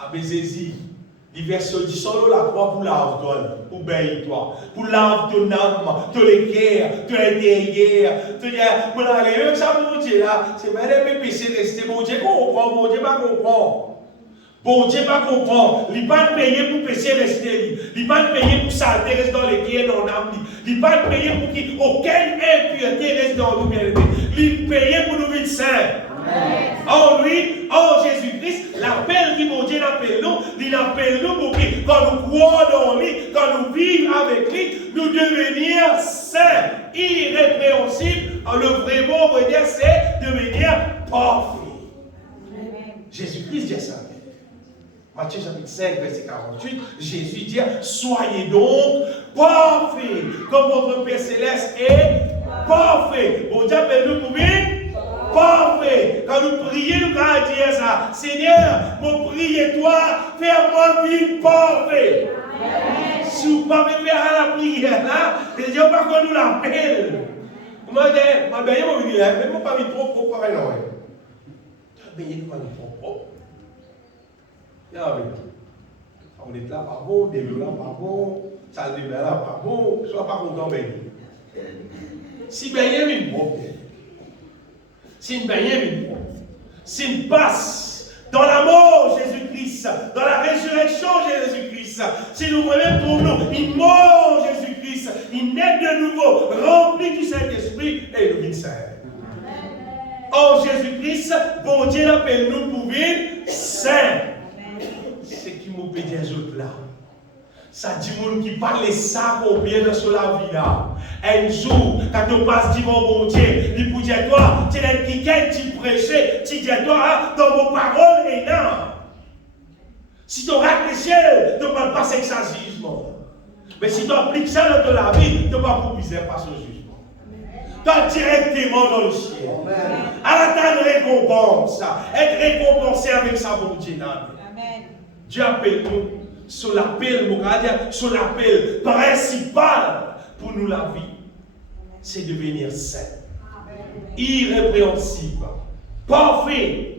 Abézézi. Diverses solutions, la croix pour laver pour baigner toi, pour laver ton âme, ton cœur, ton intérieur, pour aller, ça mon Dieu là, c'est même les péchés restés, mon Dieu comprend, mon Dieu pas comprend. Bon Dieu pas comprend, il pas payer pour péché rester, il pas payer pour saleté rester dans les cœurs, dans l'âme, il pas payer pour qu'aucune impureté reste dans nous, bien aimé, il paye pour nous vivre saints. En lui, en Jésus-Christ, l'appel qui mon Dieu appelle nous, il appelle nous pour que quand nous croyons dans lui, quand nous vivons avec lui, nous devenions saints, irrépréhensibles. Le vrai mot, on veut dire, c'est devenir parfait. Jésus-Christ dit ça. Matthieu chapitre 5, verset 48, Jésus dit, soyez donc parfaits, comme votre Père Céleste est parfait. Mon Dieu appelle nous pour vivre parfait. Quand nous prions, nous allons dire ça. Seigneur, mon prier toi, fais-moi vivre parfait. Si vous ne pouvez pas faire la prière là, les gens pas qu'on nous l'appelle. Comment dire, je vais vous dire, mais je ne vais pas vivre trop propre. Je vais vivre trop propre. On est là, pas bon, des là, pas bon, salle de bain là, pas bon, sois pas content, ben. Si ben y a une propre, si une s'il passe dans la mort Jésus-Christ, dans la résurrection Jésus-Christ, si nous voulons pour nous, il mort Jésus-Christ, il naît de nouveau, rempli du Saint-Esprit et nous vivons saints. Oh Jésus-Christ, bon Dieu appelle nous pour vivre saints. C'est qui m'ont pété les autres là. Ça dit monde qui parle ça combien sur la vie là. Un jour, quand on passe devant mon Dieu, il peut dire toi, tu es quelqu'un qui prêchait, tu dis toi, dans vos paroles et non. Si tu rates les ciels, tu ne vas pas passer ça jugement. Mais si tu appliques ça dans ta vie, tu ne vas pas passer au jugement. Tu vas directement dans le ciel. À la fin de récompense, être récompensé avec sa bon Dieu. Dieu appelle nous sur l'appel, sur l'appel principal pour nous la vie, c'est devenir saint, irrépréhensible, parfait,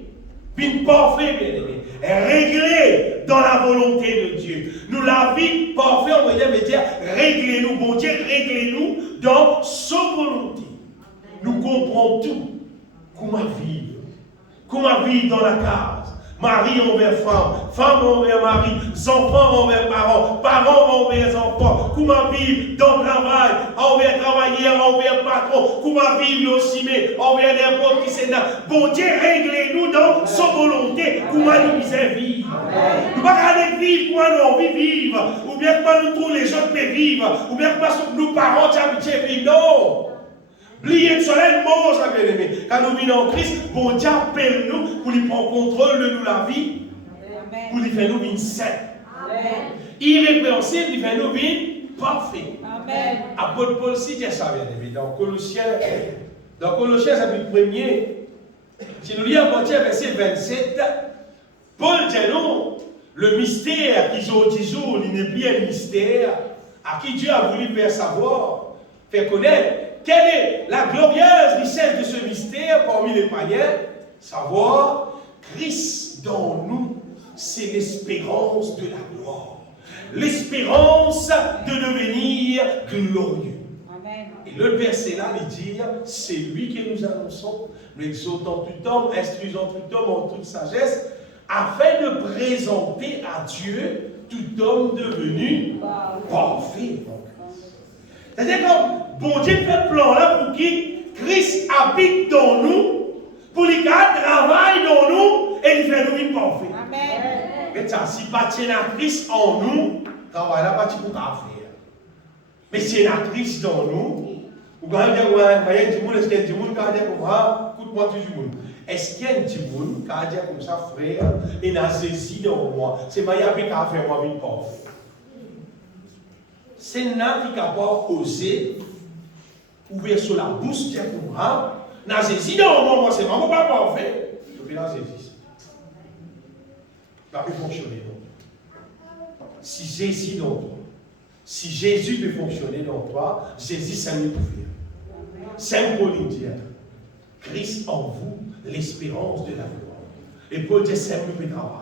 bien parfait, bien aimé, réglé dans la volonté de Dieu. Nous la vie parfait, on veut dire réglez-nous, bon Dieu, réglez-nous dans sa volonté. Nous comprenons tout. Comment vivre dans la case. Mari envers femme, femme envers mari, enfants envers parents, parents envers enfants. Comment vivre dans le travail, envers travailleurs, envers patron. Comment vivre aussi, mais envers n'importe qui c'est là. Bon Dieu, réglez-nous dans sa volonté. Comment nous misons vivre. Nous ne pouvons pas vivre comment nous envie vivre. Ou bien comment nous tous les autres peuvent vivre. Ou bien comment nos parents t'habituent vivre. Non. Oubliez de cela, mort, ça bien aimé. Quand nous venons en Christ, bon Dieu appelle nous pour lui prendre contrôle de nous la vie, pour lui faire nous vivre saint. Irrépréhensible, lui faire nous vivre parfait. Apôtre Paul dit ça bien aimé. Dans Colossiens, chapitre 1er, si nous lisons à partir du verset 27, Paul dit nous, le mystère qu'ils ont dit jour, il n'est plus un mystère, à qui Dieu a voulu faire savoir, faire connaître. Quelle est la glorieuse richesse de ce mystère parmi les païens? Savoir, Christ dans nous, c'est l'espérance de la gloire. L'espérance de devenir glorieux. Amen. Et le verset là, il dit, c'est lui que nous annonçons, nous exhortons tout homme, instruisons tout homme en toute sagesse, afin de présenter à Dieu tout homme devenu parfait. C'est-à-dire que bon Dieu fait plan là pour qui Christ habite dans nous, pour qu'il travaille dans nous et il fait nous vivre parfait. Amen. Mais ça, si pas Christ en nous, travail là pas pour faire. Mais si Christ dans nous, vous allez dire, est-ce qu'il y a des gens qui disent comme ça, écoute-moi toujours. Est-ce qu'il y a des gens qui disent comme ça, frère, et n'a saisi dans moi, c'est moi qui a fait moi vivre parfait. C'est n'a qui n'a pas osé ouvrir sur la bouche de Abraham, n'a saisi dans moi, c'est vraiment pas parfait. Je vais la saisir. Ça peut fonctionner. Si Jésus dans toi, si Jésus peut fonctionner dans toi, Jésus ça nous peut faire. Saint Paul dit, Christ en vous, l'espérance de la gloire. Et Paul dit, c'est nous peut travailler.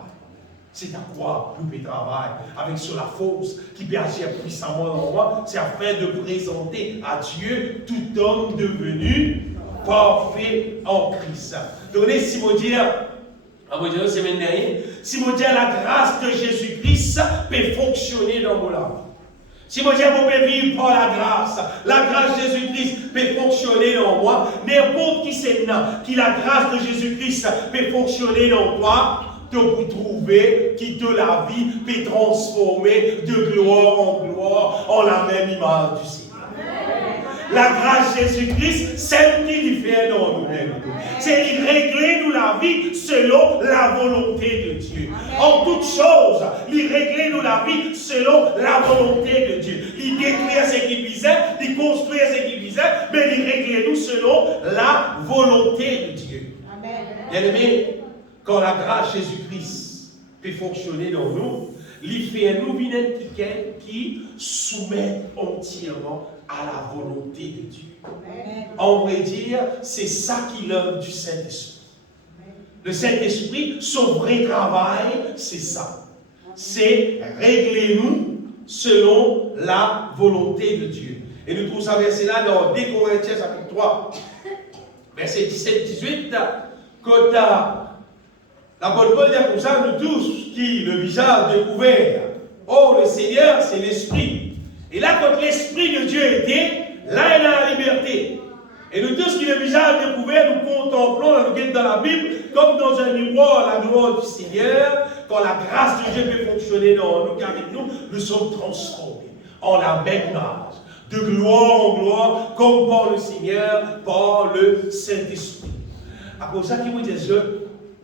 C'est à quoi nous peut travailler avec sur la force qui peut agir puissamment dans moi, c'est afin de présenter à Dieu tout homme devenu parfait en Christ. Donc, si vous dites, la semaine dernière, si vous dites la grâce de Jésus-Christ peut fonctionner dans vos âmes. Si vous dites vous pouvez vivre par la grâce de Jésus-Christ peut fonctionner dans moi, n'importe qui c'est là, qui la grâce de Jésus-Christ peut fonctionner dans toi, te vous trouver qui te la vie peut transformer de gloire en gloire en la même image du Seigneur. La grâce de Jésus-Christ, celle qui lui fait dans nous-mêmes. C'est de régler nous la vie selon la volonté de Dieu. En toutes choses, il régler nous la vie selon la volonté de Dieu. Il détruire ce qui visait, il construire ce qui visait, mais il régler nous selon la volonté de Dieu. Bien aimé, quand la grâce de Jésus-Christ peut fonctionner dans nous, il fait un nouveau qui soumet entièrement à la volonté de Dieu. Amen. En vrai dire, c'est ça qui l'œuvre du Saint-Esprit. Le Saint-Esprit, son vrai travail, c'est ça. C'est régler nous selon la volonté de Dieu. Et nous trouvons ça verset là dans 2 Corinthiens chapitre 3, verset 17-18, quand l'apôtre Paul dit comme ça, nous tous qui, le visage découvert, oh le Seigneur, c'est l'Esprit. Et là, quand l'Esprit de Dieu était, là, il a la liberté. Et nous tous qui, le visage découvert, nous contemplons dans la Bible, comme dans un miroir, la gloire du Seigneur, quand la grâce de Dieu peut fonctionner dans nous, car avec nous, nous sommes transformés en la même image, de gloire en gloire, comme par le Seigneur, par le Saint-Esprit. À cause de ça, qui vous dit,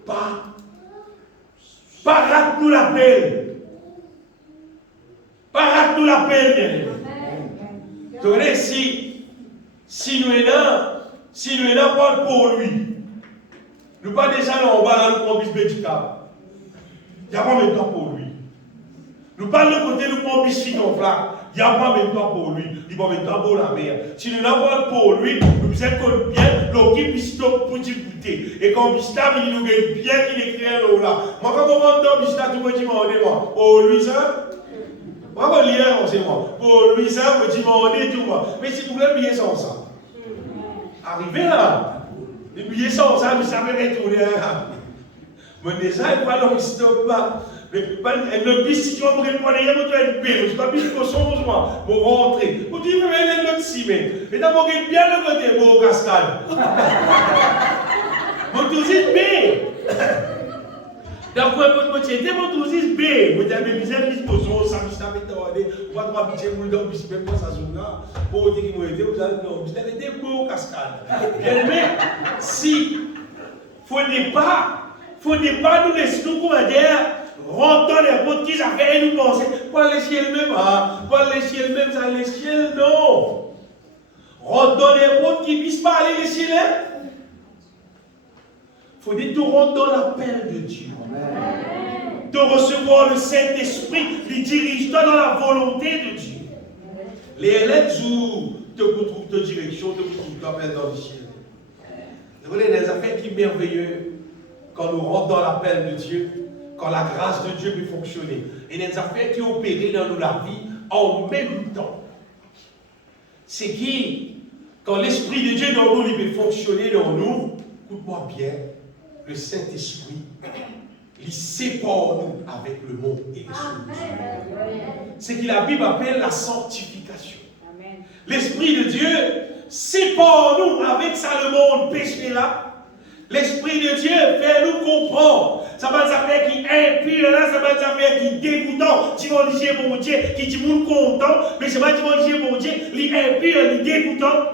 pas rate-nous l'appel. Pas rate-nous l'appel, bien aimé. Vous voyez, si nous sommes là, pas pour lui, nous pas déjà là en bas dans le promise médical. Il n'y a pas même temps pour lui. Nous pas de côté du promise financier. Il n'y a pas même temps pour lui. Il n'y a pas même temps pour la mer. Si nous n'avons pas pour lui, nous sommes bien, l'équipe ici pour discuter. Et quand Bista, il nous gagne bien qu'il écrit là. Moi, quand on va dans Bista, tout le monde dit, moi, oh, lui, ça. Moi, je vais lire, c'est moi. Pour lui, ça, je dis, tout moi. Mais si vous voulez payer sans ça, arrivez là. Les billets sans ça, mais ça va retourner. Mon design, pas long stop pas. Le bis, tu vas me répondre, il y a une paix. Je pas bis pour son moi. Pour rentrer. Pour dire, mais l'autre si, mais d'abord, il bien le côté, pour cascade. Mon tourisme B. Donc, vous avez mon tourisme B. Vous avez mis un bis pour son, ça me s'est méthode. Vous avez trois petits boules d'homme, bis, même pas ça joue là. Pour dire qu'il m'a aidé, vous avez non, vous avez des beaux cascades. Bien aimé, si, faut pas nous laisser nous, comment dire, rentrer dans les routes qu'ils ont fait et nous penser, pas les chiens même, pas les chiens même, ça les chiens, non. Rentre dans les routes qui ne puissent pas aller les chiens. Il faut dire, tu rentres dans l'appel de Dieu. Amen. De recevoir le Saint-Esprit, qui dirige-toi dans la volonté de Dieu. Les élèves te retrouvent ta direction, te retrouvent ta paix dans le ciel. Vous voyez des affaires qui sont merveilleuses quand nous rentrons dans l'appel de Dieu, quand la grâce de Dieu peut fonctionner. Et des affaires qui opèrent dans nous la vie en même temps. C'est qui, quand l'Esprit de Dieu dans nous, il peut fonctionner dans nous, écoute-moi bien, le Saint-Esprit, il sépare nous avec le monde et les choses. C'est ce que la Bible appelle la sanctification. L'Esprit de Dieu sépare nous avec ça le monde péché là. L'Esprit de Dieu fait nous comprendre. Ça va être affaire qui est impure là, ça va être affaire qui est dégoûtant. Tu vas dire bon Dieu, qui dit mon content, mais c'est pas tu vas dire bon Dieu, il est impur, il est dégoûtant.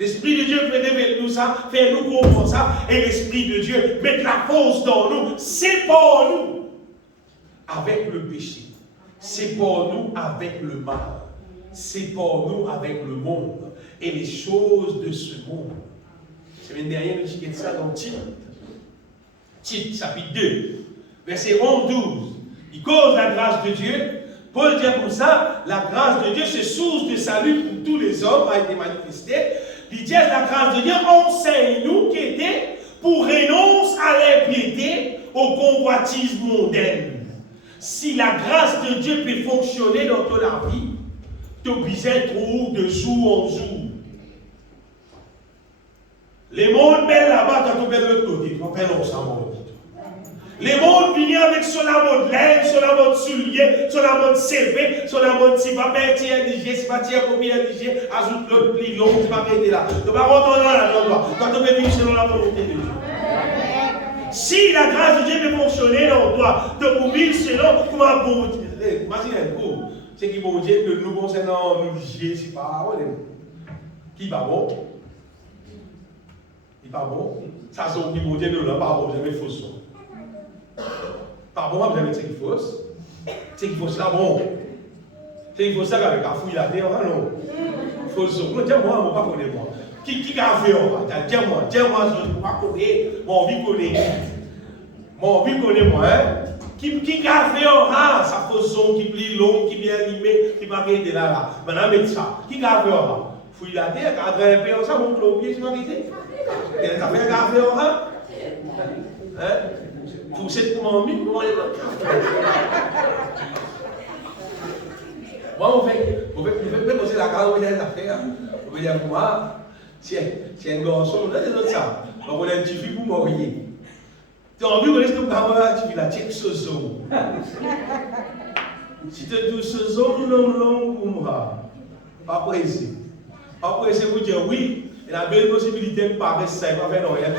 L'Esprit de Dieu fait révéler nous ça, fait nous comprendre ça, et l'Esprit de Dieu met la force dans nous, sépare nous avec le péché, sépare nous avec le mal, sépare nous avec le monde et les choses de ce monde. Semaine dernière, nous disons ça dans Tite. Tite, chapitre 2, verset 11-12. Il cause la grâce de Dieu. Paul dit comme ça, la grâce de Dieu, c'est source de salut pour tous les hommes, a été manifestée. Il dit la grâce de Dieu enseigne-nous qui était pour renoncer à l'impiété, au convoitisme mondain. Si la grâce de Dieu peut fonctionner dans ton vie, tu obligé trop de jour en jour. Les mondes belles là-bas, quand tu mets de l'autre côté, tu appelles ensemble. Les mondes viennent avec sur la mode lèvres, sur la mode soulier, sur la mode CV, sur la mode si pas père tiers digé, si pas tiers combien digé, ajoute l'autre plus long, tu vas arrêter là. Tu vas rentrer dans la loi, quand tu veux vivre selon la volonté de Dieu. Si la grâce de Dieu peut fonctionner dans toi, tu peux vivre selon comment bon Dieu. Imaginez-vous, c'est qui bon Dieu que nous concernons nous digé, c'est pas qui va bon. Il pas bon. Ça c'est qui bon Dieu nous là, pas bon, jamais faux. Pas bon, vous avez dit qu'il faut. C'est qu'il faut ça bon. C'est qu'il faut ça avec la fouille la terre, non. Il faut ça. Tiens-moi, je ne vais pas connaître moi. Qui a fait tiens-moi, je ne vais pas connaître. Mon vie connaît. Mon vie connaît moi. Qui a fait ça faut son qui plie long, qui bien limé, qui va arrêter là. Maintenant, mettre ça. Qui a fait fouille la terre, qui a grimpé ça, mon clopier, tu vas arrêter. Quelle affaire qui a fait pour cette mamie, comment elle va moi, on fait poser la carte, des affaires. On va dire, moi, tiens, un garçon, on a des autres ça. On a un petit fille pour marier. Tu as envie de rester au camarade, tu vis la tchèque ce zone. Si tu as tout ce zone, non, pour moi. Pas pressé. Pas pressé pour dire oui. Il y a une belle possibilité de paraître ça, il va faire rien.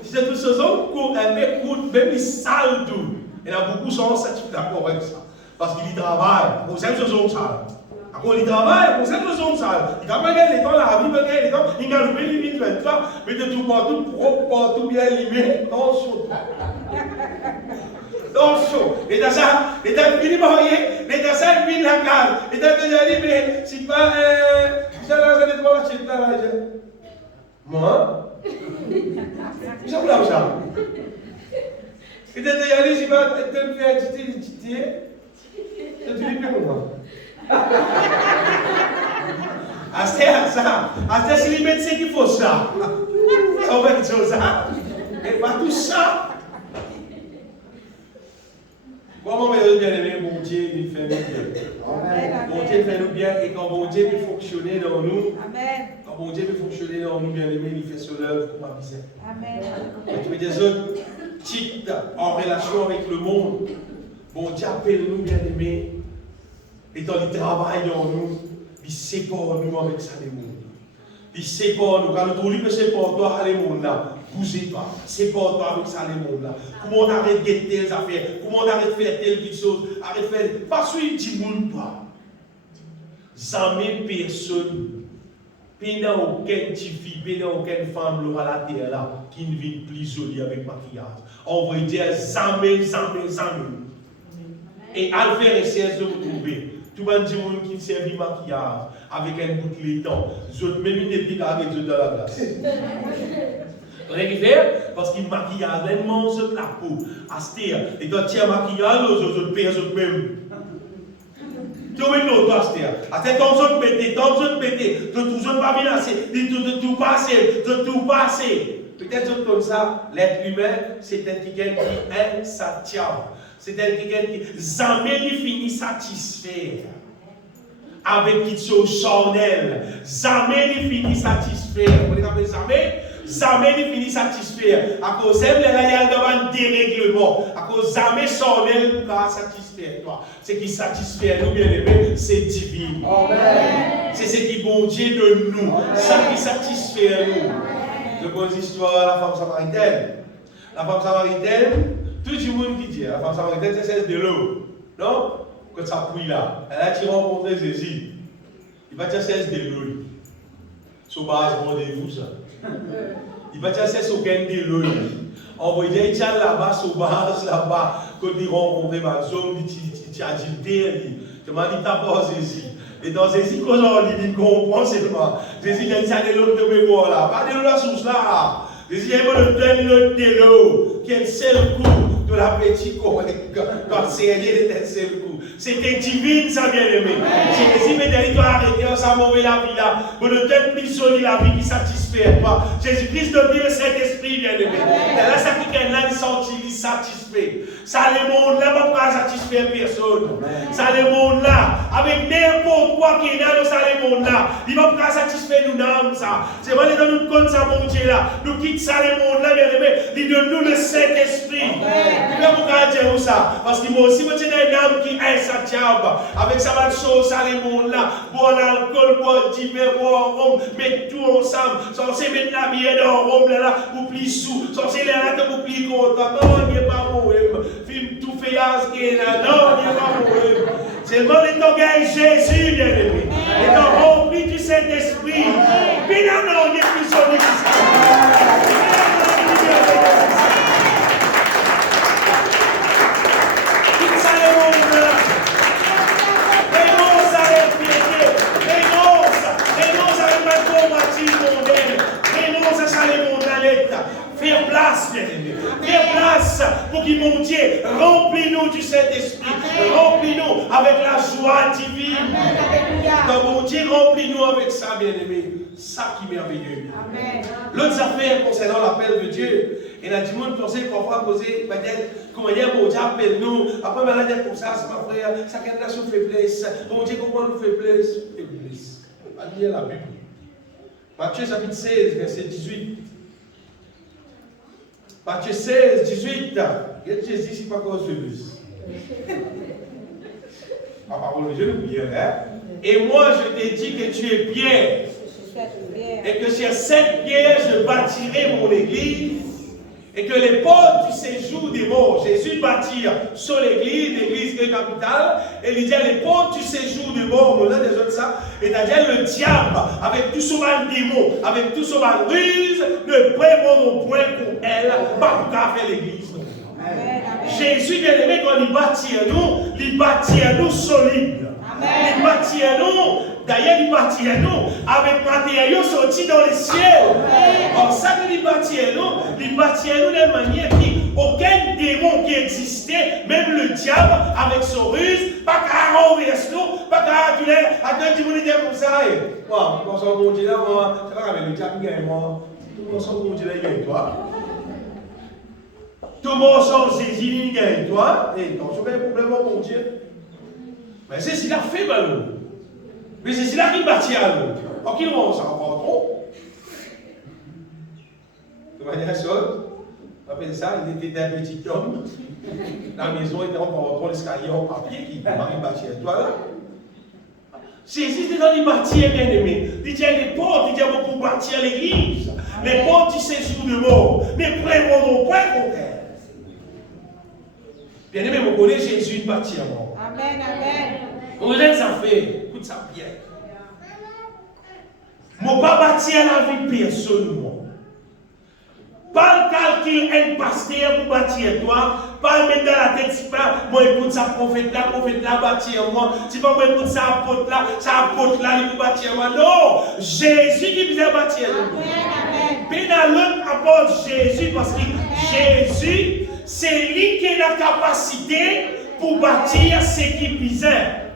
Si c'est tout ce qu'on écoute, même les sales tout. Il y a beaucoup qui sont satisfaits d'accord avec ça. Parce qu'ils travaillent, pour cette chose sale. Quand ils travaillent, pour cette chose sale. Ils travaillent les temps, la vie, les temps, ils gagnent le 2023, mais de tout partout, propre, partout bien limé, attention. Attention. Et dans ça, il y a fini marié, et dans ça, il y a la case. Et dans déjà dit, mais si pas, ça n'est pas la chute là, moi, je vous l'avoue ça. Et dans déjà dit, si pas, tu me fais titer, tu dis pour moi. À ce limite, c'est qu'il faut ça. Ça va être ça. Et pas tout ça. Comment me bien aimé, mon Dieu, il fait bien. Bon Dieu fait nous bien et quand bon Dieu peut fonctionner dans nous, Amen. quand bon Dieu peut fonctionner dans nous, bien aimé, il fait son œuvre comme un misère. Amen. Et tu veux des autres titres en relation avec le monde. Bon Dieu appelle nous, bien aimé, et dans le travail dans nous, il sépare nous avec ça les mondes. Il sépare nous. Quand nous trouvons que c'est pour toi, les mondes là, bougez pas. C'est pour toi avec ça les mondes là. Comment on arrête de guetter telles affaires? Comment on arrête de faire telle petite chose? Arrête de faire. Parce que tu ne monde pas. Jamais personne, pas aucune fille, pas aucune femme l'aura la terre là, qui ne vit plus jolie avec maquillage. On va dire jamais. Et Alpha et cesse de vous trouver. Tout le monde qui servent maquillage avec un bout de laiton. Même une épique avec eux dans la glace. Vous voyez ce qu'il fait? Parce qu'il maquillage, les mange la peau. Astir. Et quand tu as maquillage, les autres payent eux-mêmes. Tu vois, l'autre, Astir. Astir, tant de pété, de tout pas bien assez, de tout passer. Peut-être comme ça, l'être humain, c'est un ticket qui est insatiable. C'est un ticket qui jamais ne finit satisfaire. Avec qui chose charnelle. Jamais ne finit satisfaire. Vous comprenez jamais ne finit satisfaire. À cause de il y a un dérèglement. À cause jamais charnelle pour satisfaire toi. Ce qui satisfait nous, bien aimés, c'est divin. C'est ce qui bon Dieu de nous. Ça qui satisfait nous. Je pose l'histoire à la femme samaritaine. La femme samaritaine, tout le monde qui dit, la femme samaritaine, c'est celle de l'eau. Non? Quand ça prie là, elle a tiré rencontrer Jésus. Il va dire celle de l'eau. Sur base, rendez-vous ça. Il va dire celle aucun de l'eau. On va dire, il tient là-bas, sur base, là-bas, quand il rencontre ma zone, il a dit, tu m'as dit, t'as pas Jésus. Et dans Jésus, quand on dit, comprend seulement. Jésus, il a dit, c'est de l'eau de mémoire là. Pas de l'eau la source là. Jésus, il me donne l'eau de l'eau, qui est le seul coup de la petite quand c'est elle est un seul coup. C'était divine, ça bien aimé. Jésus, mais il doit arrêter, on s'est mauvais la vie là. Pour le temps plus solide, la vie qui ne satisfait pas. Jésus-Christ donne le Saint-Esprit, bien aimé. Là, ça qui est là, il sentit satisfait. Ça, le monde là, ne va pas satisfaire personne. Ça, le monde là, avec n'importe quoi qui est là, ça, le monde là, il ne va pas satisfaire nous dans ça. C'est vrai, dans notre compte, ça, mon Dieu là. Nous quitte ça, le monde là, bien aimé. Il donne nous le Saint-Esprit. Il va vous dire ça. Parce que moi aussi, moi, j'ai une âme qui est insatiable. Avec ça, ma chose, ça, le monde là. Boire l'alcool, boire divers, boire rhum, mettre tout ensemble. Censé mettre la bière dans le rhum là, pour plus sous. Censé les rater pour plus content. Non, il n'est pas mauvais. Film tout fait qui est là. Non, il n'est pas mauvais. Seulement les temps gagne Jésus, bien aimé. Les temps remplis du Saint-Esprit. Puis là, non, il n'est plus solide que ça. Faire place, bien aimé. Faire place pour que mon Dieu remplis-nous du Saint-Esprit. Remplis-nous avec la joie divine. Quand mon Dieu remplis-nous avec ça, bien aimé. Ça qui est merveilleux. L'autre affaire concernant l'appel de Dieu. Et là, du monde pensait parfois poser peut-être comment dire, bon Dieu appelle-nous. Après, on va dire comme ça, c'est ma frère. Ça crée de la faiblesse. Bon Dieu comprend nos faiblesses. Faiblesse. On va lire la Bible. Matthieu chapitre 16, verset 18. Matthieu 16, 18. Jésus, c'est pas cause de faiblesse. La parole de Dieu nous dit, hein? Et moi, je t'ai dit que tu es pierre. Et que sur cette pierre, je bâtirai mon église. Et que les portes du séjour des morts, Jésus bâtit sur l'église qui est capitale, et il dit les portes du séjour des morts, on a des autres ça, et c'est-à-dire le diable, avec tout son mal démon, avec tout son mal ruse, ne prévoit point pour elle, pas pour faire l'église. Jésus, bien aimé, quand il bâtit à nous solide. Il bâtit à nous. D'ailleurs, il bâtit à nous avec matériaux sortis dans les cieux. Comme ça que il bâtit à nous d'une manière qui, aucun démon qui existait, même le diable, avec son ruse, pas qu'à renverser nous, pas qu'à acculer, à deux divinités comme ça. Moi, quand on mon Dieu là, moi, c'est pas avec le diable qui gagne moi. Tout le monde sans mon Dieu là, il gagne toi. Tout le monde sans Jésus, il gagne toi. Et quand tu as un problème, mon Dieu. Mais c'est ce qu'il a fait, ballon. Mais c'est là qui bâtit à l'eau. En qui on s'en rend compte? De manière chose, on appelle ça, il était un petit homme. La maison était encore l'escalier en papier qui m'a bâti à toi là. Jésus était dans les bâtiments bien aimés. Il dit les portes, il dit pour bâtir l'église. Les portes, il séjour de mort. Mais prévoyons point contraire. Bien aimé, vous connaissez Jésus, il bâtit à mort. Amen, amen. Vous êtes ça fait, écoute ça bien. Je ne pas bâtir la vie personne. Pas le calcul un pasteur pour bâtir toi. Pas le mettre dans la tête, si pas, moi écoute ça, prophète là, bâtir moi. Si pas moi écoute ça, apôtre là, il peut bâtir moi. Non! Jésus qui vient bâtir nous. Puis dans l'autre apôtre Jésus, parce que Jésus, c'est lui qui a la capacité pour bâtir ce qui bizarre.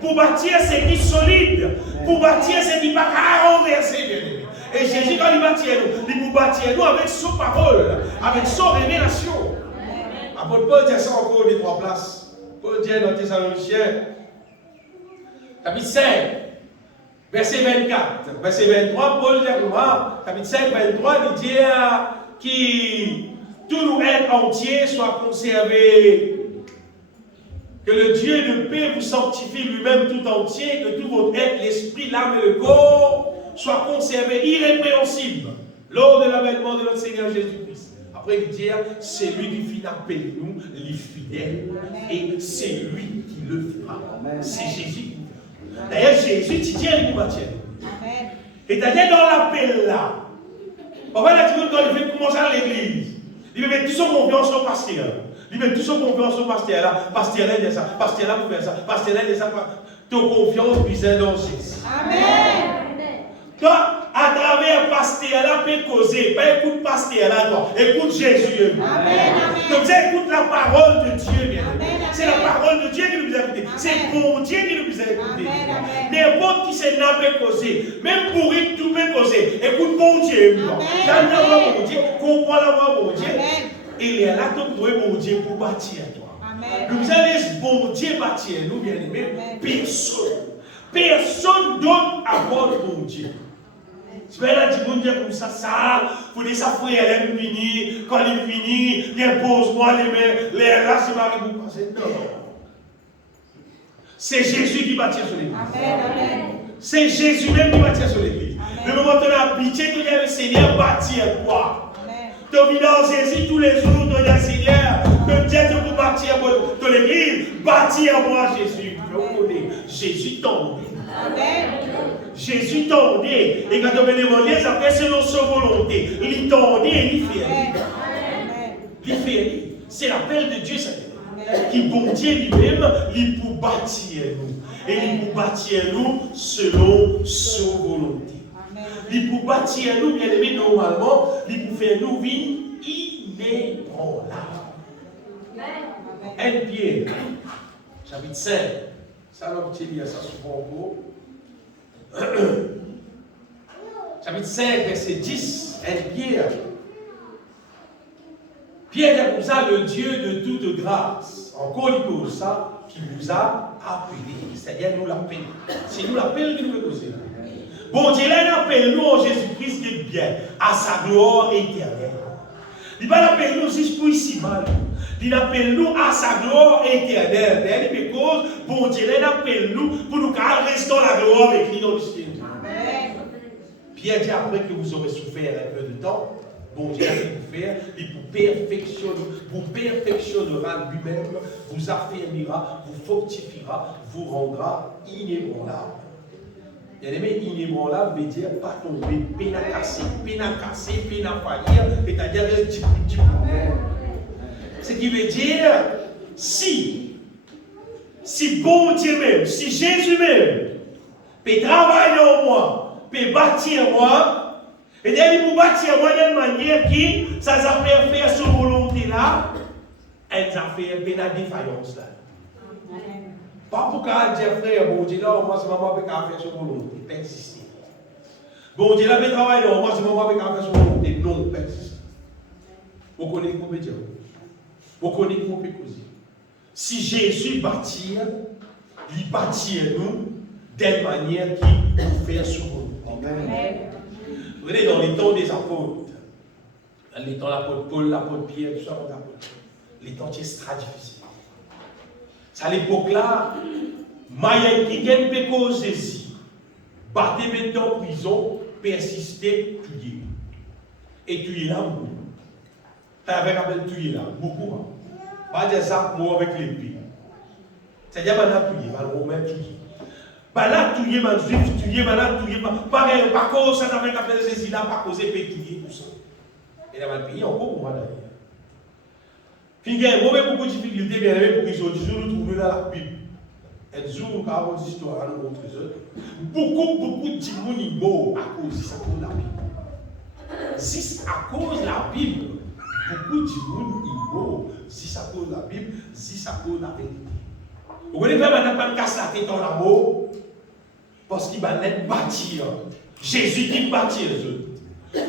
Pour bâtir ce qui est solide. Pour bâtir ce qui n'est pas renversé, bien aimé. Et Jésus, quand il bâtit nous, il nous bâtit nous avec son parole, avec son révélation. Apôtre Paul dit ça encore des trois places. Paul dit dans Thessaloniciens, chapitre 5, verset 24, verset 23, Paul dit chapitre 5, 23, il dit que tout nous être entier soit conservé. Que le Dieu de paix vous sanctifie lui-même tout entier, que tout votre être, l'esprit, l'âme et le corps soient conservés irrépréhensibles lors de l'avènement de notre Seigneur Jésus-Christ. Après, il dit, c'est lui qui finit d'appeler nous les fidèles, et c'est lui qui le fera. C'est Jésus. D'ailleurs, Jésus, tu dis, il nous maintient. Et d'ailleurs, dans l'appel là, on va dire quand il fait commencer à l'église, il met tout son confiance au pasteur. Il met tout son confiance au pasteur là. Pasteur là, il dit ça. Pasteur là, pour faire ça. Pasteur là, il dit ça. Ton confiance visait dans Jésus. Amen. Toi, à travers pasteur là, peut causer. Pas écoute pasteur là, toi. Écoute Jésus. Amen. Donc, ça écoute la parole de Dieu, bien. C'est la parole de Dieu qui nous a écouté. C'est bon Dieu qui nous a écouté. N'importe qui s'est n'a pas causé. Même pour y tout peut causer. Écoute bon Dieu. Dans la voix bon Dieu, comprends la voix bon Dieu. Et il est là pour bon Dieu pour bâtir toi. Nous allons bon Dieu bâtir nous, bien aimés. Personne d'autre à part bon Dieu. Tu vas là dire bon Dieu comme ça, pour dire ça, frère, elle est finie. Quand il est fini, il impose-moi les mains, les là, c'est ma vie pour passer. Non. C'est Jésus qui bâtit sur l'église. C'est Jésus même qui bâtit sur l'église. Le moment où tu as pitié, tu as le Seigneur bâtir toi. Tu vis dans Jésus tous les jours, tu as le Seigneur. Que Dieu te pour bâtir de l'église, bâtir moi Jésus. Jésus tombe. Jésus tendait, et quand on me demandait, ça fait selon sa volonté. Il tendait et il fait. Il fait. C'est l'appel de Dieu, ça qui bon Dieu lui-même, il pour bâtir nous. Et il pour bâtir nous selon sa volonté. Il pour bâtir nous, bien aimé, normalement, il pour faire nous vivre inébranlable. 1 Pierre, chapitre 5. Ça, l'homme qui lit ça souvent en gros. Chapitre 5, verset 10, Pierre. Pierre est comme ça, le Dieu de toute grâce. Encore il pose ça, qui vous a appelé. C'est-à-dire, nous l'appelle. C'est nous l'appelle qui nous le cause. Bon Dieu, là, appelle nous en Jésus-Christ qui est bien, à sa gloire éternelle. Il va l'appeler nous juste pour ici-bas. Il appelle nous à sa gloire éternelle. D'ailleurs, cause, bon Dieu, il appelle nous pour nous rester dans la gloire avec lui dans le ciel. Pierre dit après que vous aurez souffert un peu de temps, bon Dieu a vous faire, il vous perfectionnera lui-même, vous affermira, vous fortifiera, vous rendra inébranlable. Bien aimé, inébranlable veut dire pas tomber, peine à casser, peine à faillir, c'est-à-dire un petit problème. Ce qui veut dire, si bon Dieu même, si Jésus même, peut travailler en moi, peut bâtir moi, et bien il peut bâtir moi d'une manière qui, ça va faire sur volonté là, elle va faire une défaillance là. Pas pour qu'elle dise frère, bon Dieu là, moi c'est maman qui a fait sur volonté, pas exister. Bon Dieu là, peut travailler là, moi c'est maman qui a fait sur volonté, non, pas exister. Vous connaissez comment dire? Vous connaissez comment causer? Si Jésus bâtit, il bâtit nous d'une manière qui nous fait sur nous. Amen. Vous voyez, dans les temps des apôtres, dans les temps de l'apôtre Paul, l'apôtre Pierre, tout ça, les temps qui sont très difficiles. C'est à l'époque-là, Maya qui gagne péco Jésus, battait maintenant en prison, persistait, tuer. Et tuer là, beaucoup. T'avais rappelé tuer là, beaucoup. Pas des sacs morts avec l'épée. C'est-à-dire, on a tué, on a romain tué. Là, tuer, man juif, tuer, man tuer, pas cause, ça t'avait rappelé Jésus là, pas cause épée, tuer, tout ça. Et là, on a payé encore pour moi d'ailleurs. Puis, il y a beaucoup de difficultés, bien aimé, pour qu'ils soient toujours trouvés dans la Bible. Et toujours, nous avons des histoires à nous montrer. Beaucoup de gens morts à cause de ça, pour la Bible. Si à cause de la Bible, beaucoup de gens morts, si ça cause la Bible, si ça cause la vérité. Vous voyez, maintenant, pas de casse la tête en l'amour, parce qu'il va l'être bâtir. Jésus qui bâtit les autres.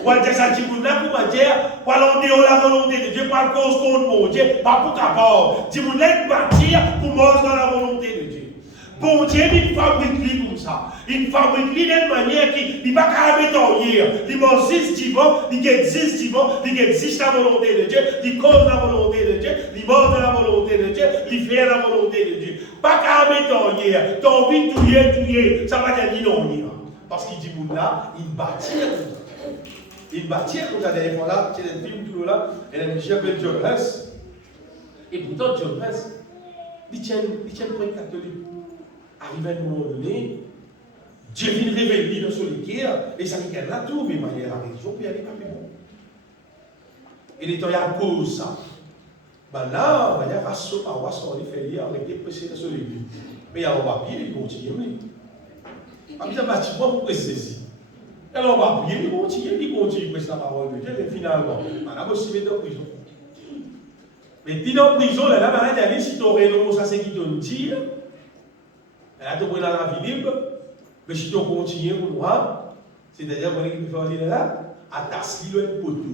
Ou à dire ça, tu peux là pour dire, pour aller la volonté de Dieu, pas cause contre mon Dieu, pas pour capable. Tu peux l'être bâtir pour manger dans la volonté de Dieu. Bon Dieu, il fabrique lui comme ça. Il fabrique lui d'une manière qui n'est pas qu'à mettre en hier. Il mange 10 divans, il existe divans, il existe la volonté de Dieu, il cause la volonté de Dieu, il mange la volonté de Dieu, il fait la volonté de Dieu. Pas qu'à mettre en hier. T'as envie de touiller, ça va dire non hier. Parce qu'il dit, là, il bâtit. Il bâtit, comme ça, dernière fois là, c'est un film tout là, et il s'appelle John Hess. Et pourtant, John Hess, il tient pour être catholique. Arrivé à un moment donné, Dieu vient révéler dans son équerre, et ça veut dire là tout, mais il y a la raison, puis il y a les papillons. Et les temps, il y a cause ça. Ben là, il y a façon à voir ce qu'on fait hier, avec des pressés dans son église. Mais il y a un papier, il continue. Il y a un bâtiment pour presser ici. Alors, on va prier, il continue à prêcher la parole de Dieu, mais finalement, on a aussi mis en prison. Mais dit dans la prison, là, on a dit, si tu aurais non, ça c'est qui te dit, là, tu prends la vie libre, mais si tu continues pour moi, c'est-à-dire qu'on peut faire dire là, attache l'île et poteau.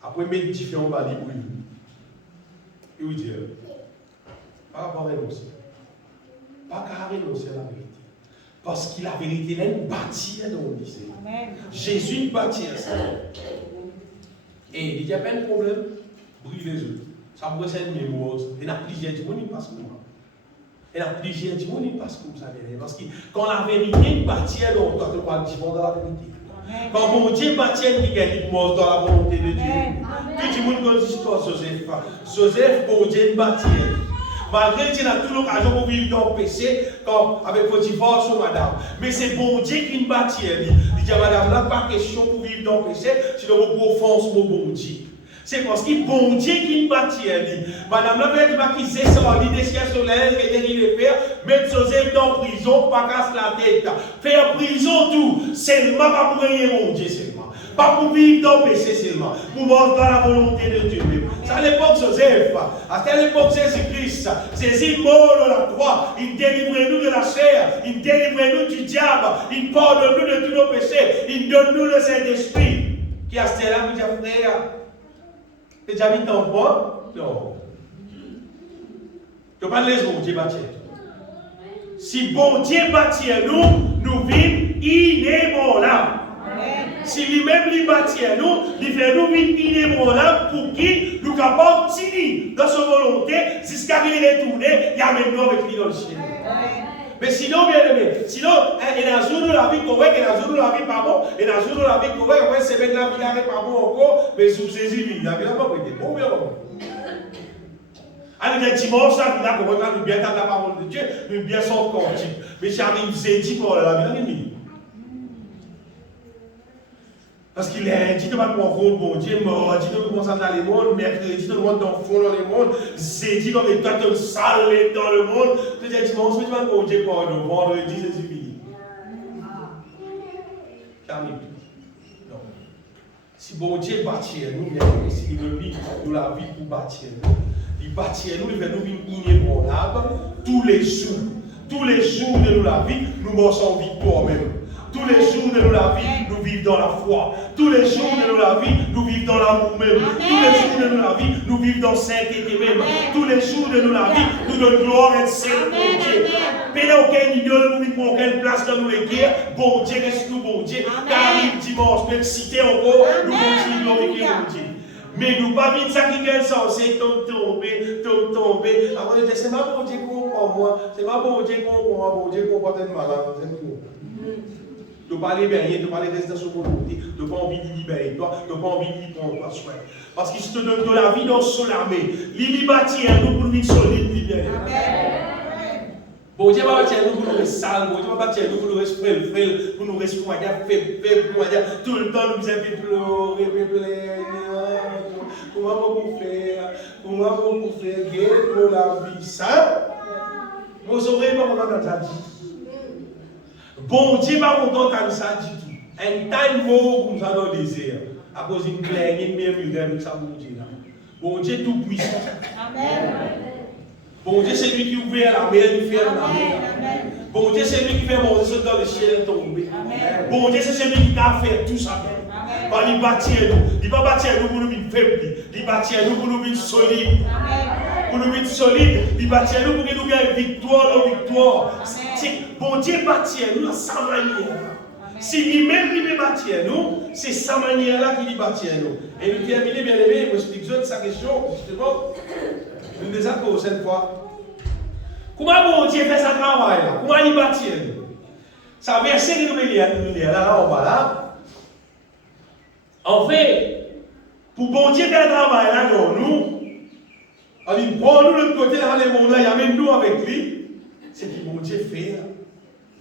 Après, mettre différents balais pour lui. Et vous dire, pas renoncer. Pas qu'à renoncer à la vérité. Parce que la vérité, elle est bâtie dans le lycée. Jésus bâtit ça. Et il n'y a pas de problème, brûle les autres. Ça me ressemble une mémoire. Il y a plusieurs gens qui passent comme ça. Il y a plusieurs gens qui passent comme ça. Parce que quand la vérité bâtit dans toi, tu vas dans la vérité. Quand mon Dieu bâtit, il y a des morts dans la volonté de Dieu. Tout le monde connaît l'histoire de Joseph. Joseph, mon Dieu bâtit. Malgré qu'il a toute l'occasion pour vivre dans le péché, comme avec Potiphar sur madame. Mais c'est bon Dieu qui nous bâtit. Il dit à madame, là, pas question pour vivre dans le péché, sinon vous offense mon bon Dieu. C'est parce que bon Dieu qui nous bâtit. Madame, là, peut-être pas qui sait ça, il déchire sur l'aile, il les faire, mettre Joseph dans la prison, pas casse la tête. Faire prison tout, seulement pas pour rien mon Dieu seulement. Pas pour vivre dans le péché seulement, pour manger dans la volonté de Dieu même. C'est à l'époque Joseph, à l'époque Jésus-Christ, Jésus mort dans la croix, il délivre nous de la chair, il délivre nous du diable, il pardonne nous de tous nos péchés, il donne nous le Saint-Esprit. Qui a cela, vous dire frère, tu as déjà mis ton poids? Non. Tu ne pas laisser mon Dieu bâtir. Si bon Dieu bâtit nous, nous vivons inébranlables. Si lui-même lui bâtit nous, il fait nous vivre inébranlables pour qui nous capables de tenir dans sa volonté jusqu'à ce qu'il retourne, il y a même nous avec lui dans le ciel. Mais sinon, bien aimé, sinon, il y a un jour de la vie correcte, il y a un jour de la vie pas bon, il y a un jour de la vie correcte, après c'est maintenant la vie pas bon encore, mais sous ses îles, la vie n'a pas été bon, bien bon. Alors, le dimanche, là, il a bien la parole de Dieu, mais bien son corps. Mais j'arrive, c'est dit pour la vie, il est parce qu'il est dit de pas comprendre bon Dieu, mort, dit de commencer dans le monde, mercredi, de monde dans le fond dans le monde, c'est dit comme étant une salle dans le monde, tu dis dimanche, mais tu vas bon Dieu, pardon, vendredi, c'est fini. Carrément. Non. Si bon Dieu bâtit nous, s'il veut vivre nous la vie pour bâtir nous, il bâtit nous, il fait nous vivre inébranlables tous les jours. Tous les jours de nous la vie, nous marchons en victoire même. Tous les jours de la vie, nous vivons dans la foi. Tous les jours de la vie, nous vivons dans l'amour même. Tous les jours de la vie, nous vivons dans sainteté même. Tous les jours de la vie, nous donnons gloire et saint pour Dieu. Pédant aucun idole, nous ne prenons aucune place dans nos guerres. Bon Dieu, reste nous, bon Dieu. Car arrive dimanche, même cité encore, nous continuons à glorifier bon Dieu. Mais nous ne pas vite ça qui est censé tomber. Après, c'est ma bon Dieu qu'on comprend moi. C'est ma bon Dieu qu'on comprend, bon Dieu qu'on comprend tellement malade. De parler bien, de parler rester sur volonté, de pas envie de libérer toi, de pas envie de prendre toi soin. Parce qu'il te donne de la vie dans son armée. Il bâtit nous pour vivre solide, libéré. Bon Dieu va bâtir nous pour nous rester sales, bon Dieu va bâtir nous pour nous rester frêles, pour nous rester faibles, tout le temps nous faisons pleurer. Comment vous faire, guérir pour la vie, ça? Vous aurez pas comment t'as dit. Bon Dieu va content comme ça du tout. Un temps mot comme ça dans le désert. À cause d'une plaine, une murmure avec ça, bon Dieu là. Bon Dieu tout puissant. Amen. Bon Dieu c'est lui qui ouvre la mer, il fait la mer. Bon Dieu c'est lui qui fait monter dans le ciel et tomber. Bon Dieu c'est celui qui a fait tout ça. Quand il bâtit nous, il va bâtir nous pour nous vivre faibles. Il bâtit nous pour nous vivre solides. Pour nous vivre solides, il bâtit nous pour que nous gagnions victoire. Bon Dieu bâtit nous à sa manière. Si lui-même bâtit nous, c'est sa manière là qu'il bâtit nous. Et nous terminons bien aimé, je explique sa question, justement. Nous les accords cette fois. Comment bon Dieu fait sa travail là? Comment il bâtit nous? Ça verset que nous lisons là, en bas là. En fait, pour bon Dieu faire le travail là dans nous, on dit, prends-nous de l'autre côté, là, les mondes là, il amène nous avec lui. C'est ce que bon Dieu fait.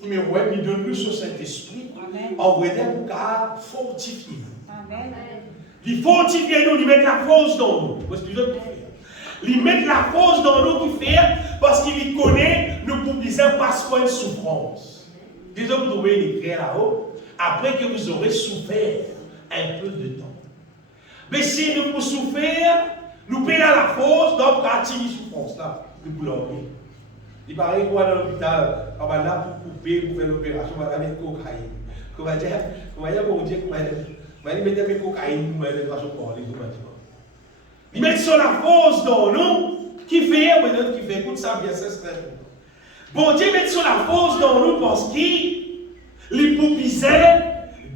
Il me voit, il donne nous sur cet esprit. En vrai, pour qu'à fortifier nous. Il fortifie nous, il met la force dans nous. Il met la force dans nous qui fait, parce qu'il connaît, nous pour dire, parce qu'on a une souffrance. Disons, vous devez écrire là-haut, après que vous aurez souffert un peu de temps. Mais si nous pouvons souffrir, nous payons la force, donc à tirer souffrance là, nous pouvons payer. Il paraît qu'on va dans l'hôpital, on va là pour couper, pour faire l'opération, on va mettre cocaïne. On va dire, bon Dieu, on va mettre la cocaïne, on va mettre la cocaïne. Il met sur la force dans nous, qui fait, écoute ça bien, c'est très bien. Bon Dieu met sur la force dans nous parce qu'il pour piser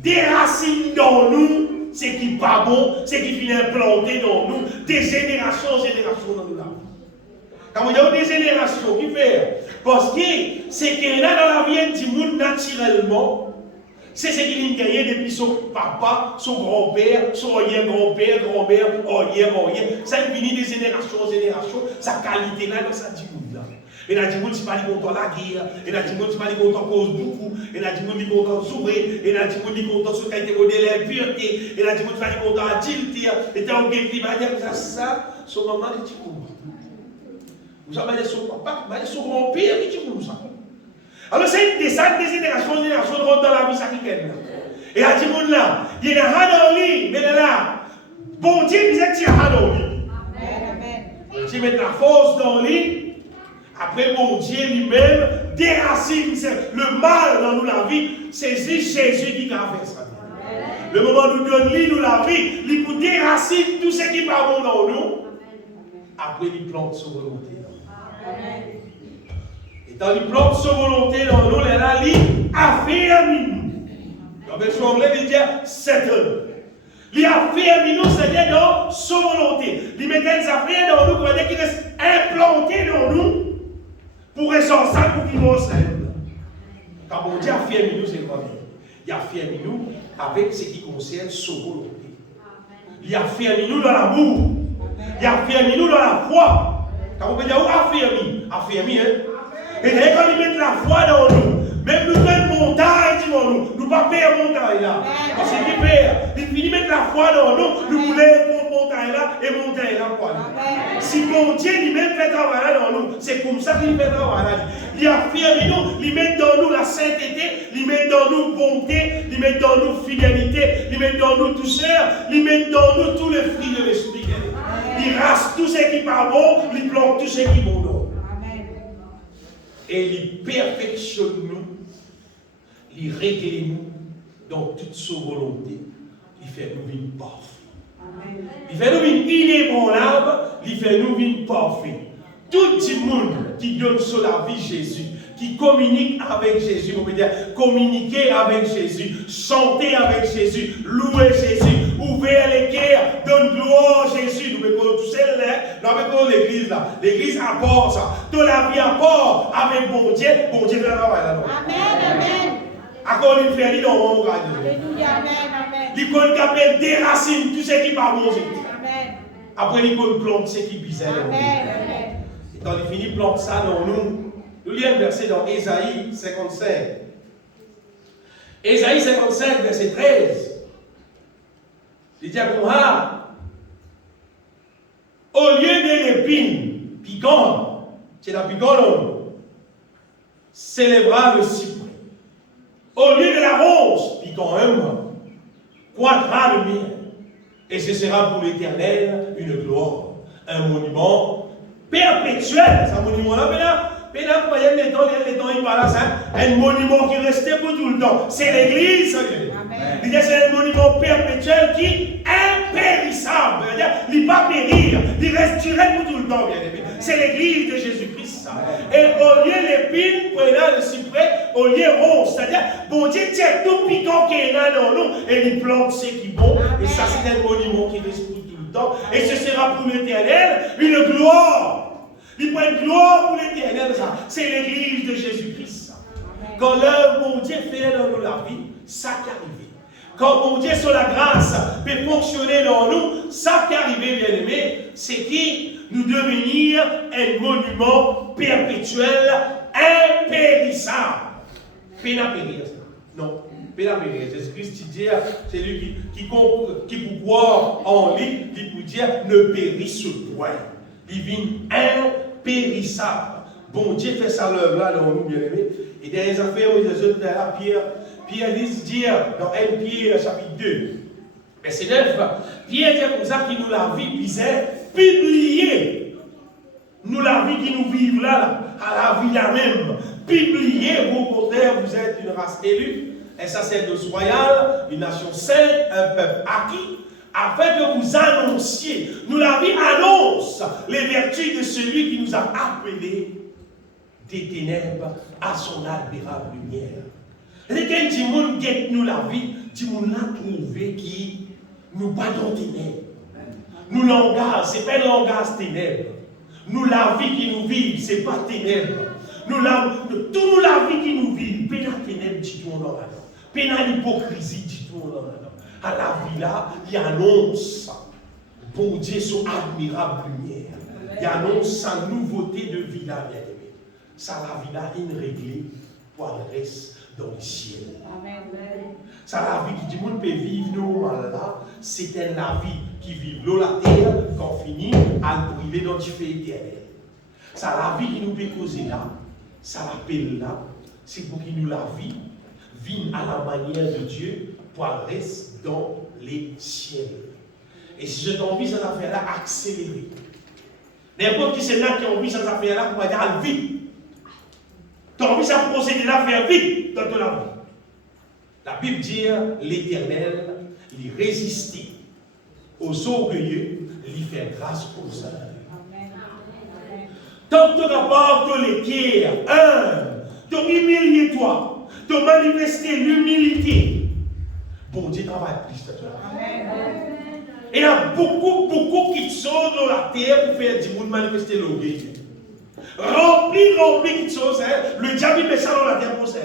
des racines dans nous, ce qui n'est pas bon, ce qui finit implanté dans nous, des générations en générations dans nous. Quand il y a des générations qui fait, parce que c'est qu'il y a dans la vie du monde naturellement, c'est ce qu'il a gagné depuis son papa, son grand-père, son arrière-grand-père, grand-mère, arrière. Ça finit des générations en générations, sa qualité là dans sa monde là. Et là, du monde, c'est pas content la guerre, et là, du monde, c'est pas content cause beaucoup, et là, du monde, c'est content sourire, et là, du monde, c'est content sur qualité modèle impureté, et là, du monde, c'est pas content à tilter, et t'as un qui va dire ça, son maman est tout. Vous avez son papa, son grand-père qui dit ça. Alors, c'est des générations en générations de rentre dans la vie, ça qui est là. Et là, du monde là, il y a un dans le lit, mais là, bon Dieu, il y a un dans le lit. Amen. Dieu met la force dans le lit. Après, mon Dieu lui-même déracine le mal dans nous la vie. C'est Jésus qui a fait ça. Le moment où nous donne nous la vie, il nous déracine tout ce qui n'est pas bon dans nous. Après, il plante son volonté. Et quand il plante son volonté dans nous, il affirme nous. En version anglaise, il dit settle. Il affirme nous, c'est-à-dire dans son volonté. Il met des affaires dans nous, qui reste implanté dans nous. Pour ressortir ça pour vivre ensemble. Quand bon Dieu affirme nous, c'est quoi? Il affirme nous avec ce qui concerne sa volonté. Il affirme nous dans l'amour. Il affirme nous dans la foi. Quand on peut dire affirme, hein? Et quand il met la foi dans nous, même nous faisons montagne devant nous, nous ne pas payer montagne là. Parce qu'il perd, il finit de mettre la foi dans nous, nous voulons montagne là et montagne là quoi. Si mon Dieu lui-même fait travail là dans nous, c'est comme ça qu'il fait travail là. Il affirme nous, il met dans nous la sainteté, il met dans nous bonté, il met dans nous fidélité, il met dans nous douceur, il met dans nous tous les fruits de l'esprit. Il rase tout ce qui n'est pas bon, il plante tout ce qui est bon. Et il perfectionne nous, il règle nous dans toute sa volonté. Il fait nous vivre parfaits. Il fait nous vivre inébranlables, il fait nous vivre parfaits. Tout le monde qui donne sur la vie Jésus, qui communique avec Jésus, on peut dire communiquer avec Jésus, chanter avec Jésus, louer Jésus, ouvrir les cœurs, donner gloire à Jésus. Nous pouvons tout seul là, nous pouvons l'église là. L'église apporte ça. Toute la vie apporte avec bon Dieu fait le travail là. Amen, amen. À quoi il fait dans mon monde. Alléluia, amen, amen. L'école qui appelle déracine tout ce qui va manger. Amen. Après l'école plante ce qui bizarre. Amen, amen. Et quand il finit plante ça dans nous, nous lisons un verset dans Ésaïe 55. Ésaïe 55, verset 13. Il dit à Gomha, au lieu de l'épine piquante, c'est la piquante, s'élèvera le cyprès. Au lieu de la rose piquante, croîtra le miel. Et ce sera pour l'Éternel une gloire, un monument perpétuel. C'est un monument là, mais là, vous voyez, les temps, il parle ça, un monument qui restait pour tout le temps. C'est l'Église. Il dit c'est un monument perpétuel qui est impérissable. Il ne va pas périr, il resterait pour tout le temps, bien aimé. C'est l'Église de Jésus-Christ. Et au lieu l'épine, le cyprès, au lieu rose. C'est-à-dire, bon Dieu tient tout piquant qui est là dans nous et il plante ce qui est bon. Et ça, c'est un monument qui reste pour tout le temps. Et ce sera pour l'Éternel une gloire. Il prend une gloire pour l'Éternel. C'est l'Église de Jésus-Christ. Quand l'œuvre, mon Dieu, fait dans nous la vie, ça qui arrive. Quand mon Dieu, sur la grâce, peut fonctionner dans nous, ça qui arrive, bien aimé, c'est qui nous devenir un monument perpétuel, impérissable. Péna périr. Non, péna périr. Jésus-Christ dit, c'est lui qui pour croire en lui, il peut dire ne périsse point. Il vit impérissable. Bon Dieu fait ça l'œuvre là dans nous, bien aimés. Et dans les affaires où les autres là, Pierre dit dans 1 Pierre chapitre 2, verset 9, Pierre dit comme ça qu'il nous la vie disait publier. Nous la vie qui nous vivons là, à la vie là même. Publier, vous au contraire, vous êtes une race élue, un sacerdoce royal, une nation sainte, un peuple acquis, afin que vous annonciez, nous la vie annonce les vertus de celui qui nous a appelés des ténèbres à son admirable lumière. Et quand Dimon guette nous la vie, Dimon l'a trouvé qui nous pas dans ténèbres. Nous langage, ce n'est pas un langage ténèbres. Nous la vie qui nous vit, ce n'est pas ténèbres. Tout nous la vie qui nous vit, pénal ténèbres, dit-on dans la langue. Pénal hypocrisie, dit-on dans la langue. À la vie là, il annonce pour Dieu son admirable lumière. Il annonce sa nouveauté de vie là, bien aimé. Ça la vie là, il réglée pour le reste dans le ciel. Amen. Ça la vie qui dit, monde peut vivre normal là, c'est la vie qui vit l'eau la terre, quand finit, à le priver dans le feu éternel. Ça la vie qui nous peut causer là, ça l'appelle là, c'est pour qu'il nous la vie, vit à la manière de Dieu, pour le reste dans les ciels. Et si je t'envie cette affaire-là, accélérer. N'importe qui c'est là qui a envie cette affaire-là, pour dire à vite. Tu as envie de procéder là, faire vite dans ton vie. La Bible dit l'Éternel, il résistait aux orgueilleux, il fait grâce aux humbles. Tant que tu rapportes les pierres, tu humilies toi, tu manifestes l'humilité. Bon Dieu travaille plus de toi. Et il y a beaucoup qui sont dans la terre pour faire du monde manifester l'orgueil. Rempli de choses. Le diable met ça dans la terre pour ça.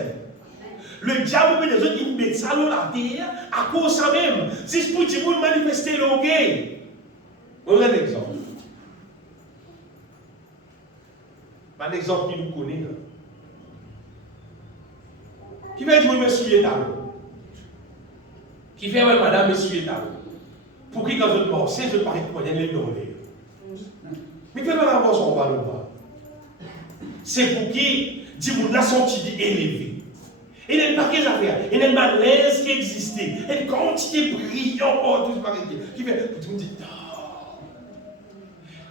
Le diable met des autres qui mettent ça dans la terre à cause de ça même. C'est pour du monde manifester l'orgueil. On a un exemple. Un exemple qui nous connaît. Qui fait du monde m'essuyer ta l'eau? Qui fait madame m'essuyer ta l'eau? Pour qui quand je pense, je parie pour les donner. Mais que madame pense on va le voir. C'est pour qui dit mon a senti élevé. Il y a une paquet d'affaires, il y a une malaise qui existait, il y a une quantité brillante, tout ce qui fait, tout le monde dit,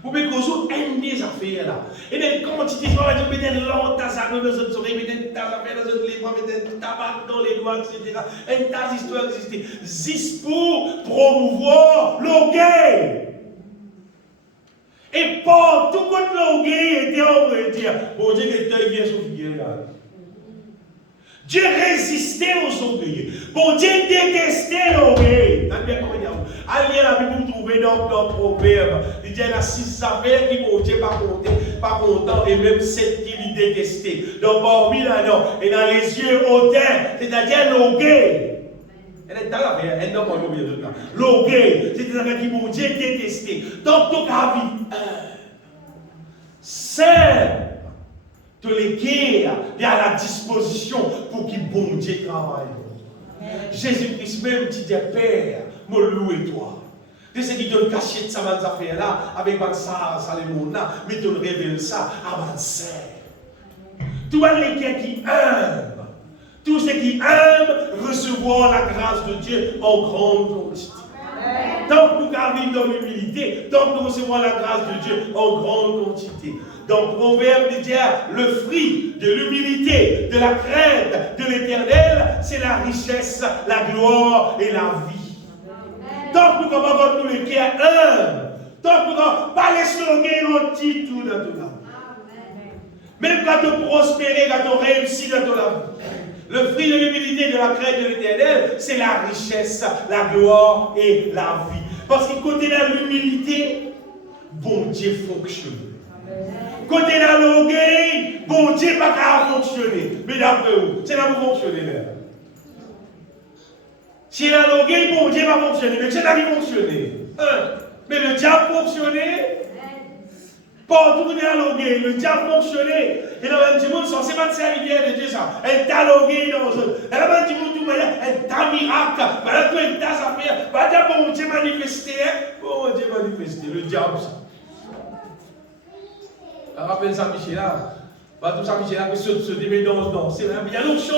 Vous pouvez causer des affaires là. Et then, comment tu dis, on va dire, mettez l'eau, tas à dans notre oreille, mettez tas affaires dans notre livre, mettez tabac dans les doigts, etc. Et tas d'histoires existent. Juste pour promouvoir l'orgueil. Et pour tout contre l'orgueil, était en vrai dire, bon Dieu, que tu viens sur figure là. Dieu résistait aux orgueilleux. Bon Dieu détestait l'orgueil. Allez la Bible, vous trouvez dans le proverbe. Il y a 6 affaires qui bon Dieu pas content et même 7 qui lui détestaient. Donc parmi là, non. Et dans les yeux hautains, c'est-à-dire l'orgueil. Elle est dans la vie, elle n'a pas l'orgueil de là. L'orgueil, c'est-à-dire qui bon Dieu détestait. Donc, tout la vie, c'est de l'équerre est à la disposition pour qu'il bon Dieu travaille. Jésus-Christ même dit Père, me loue toi. De ce qui te caché de ça, ces affaires-là, avec ça, les mots-là, mais te révèle ça à ma sœur. Tout l'équerre qui aime, tout ce qui aime recevoir la grâce de Dieu en grande quantité. Tant que nous arrivons dans l'humilité, tant que nous recevons la grâce de Dieu en grande quantité. Donc, Proverbe dit le fruit de l'humilité, de la crainte de l'Éternel, c'est la richesse, la gloire et la vie. Tant que nous avons tous les cœurs humbles, tant que nous n'avons pas les slogans, on dit tout dans tout là. Même quand tu prospères, quand tu réussis dans ton vie. Le fruit de l'humilité et de la crainte de l'Éternel, c'est la richesse, la gloire et la vie. Parce que côté de l'humilité, bon Dieu fonctionne. Côté de l'orgueil, bon Dieu pas qu'à fonctionner. Mais d'après vous, c'est là où vous fonctionnez. Si il y a l'orgueil, bon Dieu va fonctionner. Mais c'est là qui fonctionne. Mais le diable fonctionnait. Pas tout à l'orgueil, le diable fonctionnait. Et dans le monde, c'est pas de servir de Dieu ça. Elle t'a l'orgueil dans le. Elle a dit, elle t'a miracle. Voilà, toi, elle t'a affaire. Voilà, bon Dieu manifesté. Bon Dieu manifesté. Le diable ça. On rappelle ça, Michel là. Tout ça, Michel là, que se démet dans. Il y a l'onction.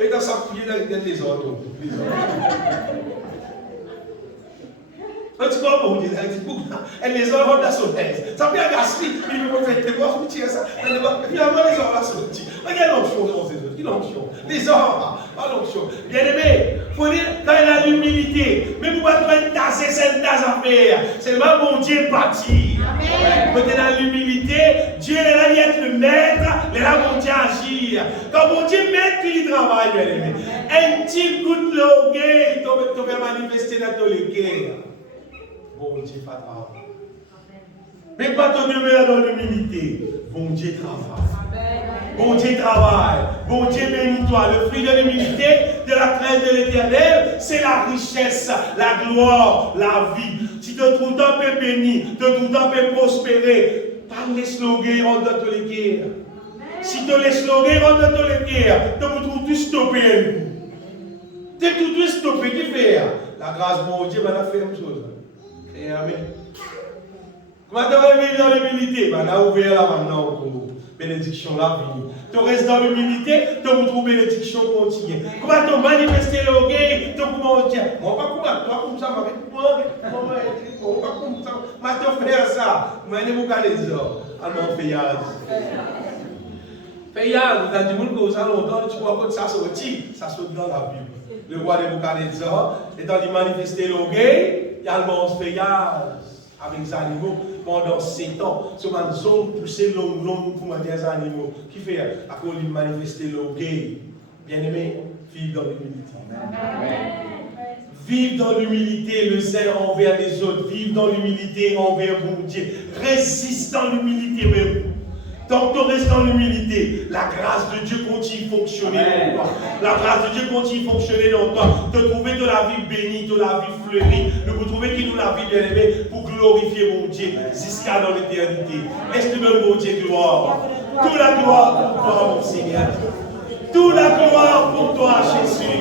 Et dans sa prière, il y a des autres. Tu vois, bon Dieu, elle les a dans son aise. Ça peut être gaspillé, il veut pas faire des bois, vous tirez ça. Finalement, les gens là sont petits. Regarde l'onction dans ces autres. Qui l'onction? Les hommes, pas l'onction. Bien aimé, il faut dire, quand il a l'humilité, mais vous ne pouvez pas tasser cette tasse à faire. C'est le bon Dieu bâti. Peut-être dans l'humilité, Dieu est là, il est le maître, il est là, bon Dieu agir. Quand bon Dieu maître, il travaille, bien aimé. Un petit coup de l'orgueil, tu vas manifester dans ton cœur. Bon Dieu pas travaille. Mais pas ton Dieu dans l'humilité. Bon Dieu travaille. Bon Dieu travaille. Bon Dieu bénis-toi. Le fruit de l'humilité, de la crainte de l'Éternel, c'est la richesse, la gloire, la vie. Si tu te trouves un peu béni, te trouves un peu prospérer, pas laisse l'orgueil en dans les guerres. Si tu laisses l'orgueil en dans les guerres, tu te trouves tout stoppé. Tu es tout stoppé. Qui fait? La grâce de mon Dieu va faire une chose. Et amen. Comment tu vas vivre dans l'humilité? On a ouvert là maintenant pour bénédiction la vie. Tu restes dans l'humilité, tu retrouves bénédiction continue. Comment tu manifester l'orgueil? Tu peux dire, on va comme ça, on va comme ça, on va faire ça. On va faire les hommes. Alors, payage. Payage, vous avez dit que vous avez longtemps, tu vois que ça sortit, ça sort dans la Bible. Le roi de Nebuchadnezzar, étant dit manifester l'orgueil, il y a le payage avec les animaux pendant 7 ans. C'est une zone poussée long pour des animaux. Qui fait à cause de manifester l'orgueil. Bien aimé, vivre dans l'humilité. Vivre dans l'humilité, le zèle envers les autres. Vivre dans l'humilité envers mon Dieu. Résiste dans l'humilité même. Tant que tu restes dans l'humilité, la grâce de Dieu continue à fonctionner dans toi. La grâce de Dieu continue à fonctionner dans toi. Te trouver de la vie bénie, de la vie fleurie. De vous trouver qui nous la vie bien aimée pour glorifier mon Dieu jusqu'à dans l'éternité. Laisse-le mon Dieu gloire. Toute la gloire pour toi, mon Seigneur. Toute la gloire pour toi, Jésus.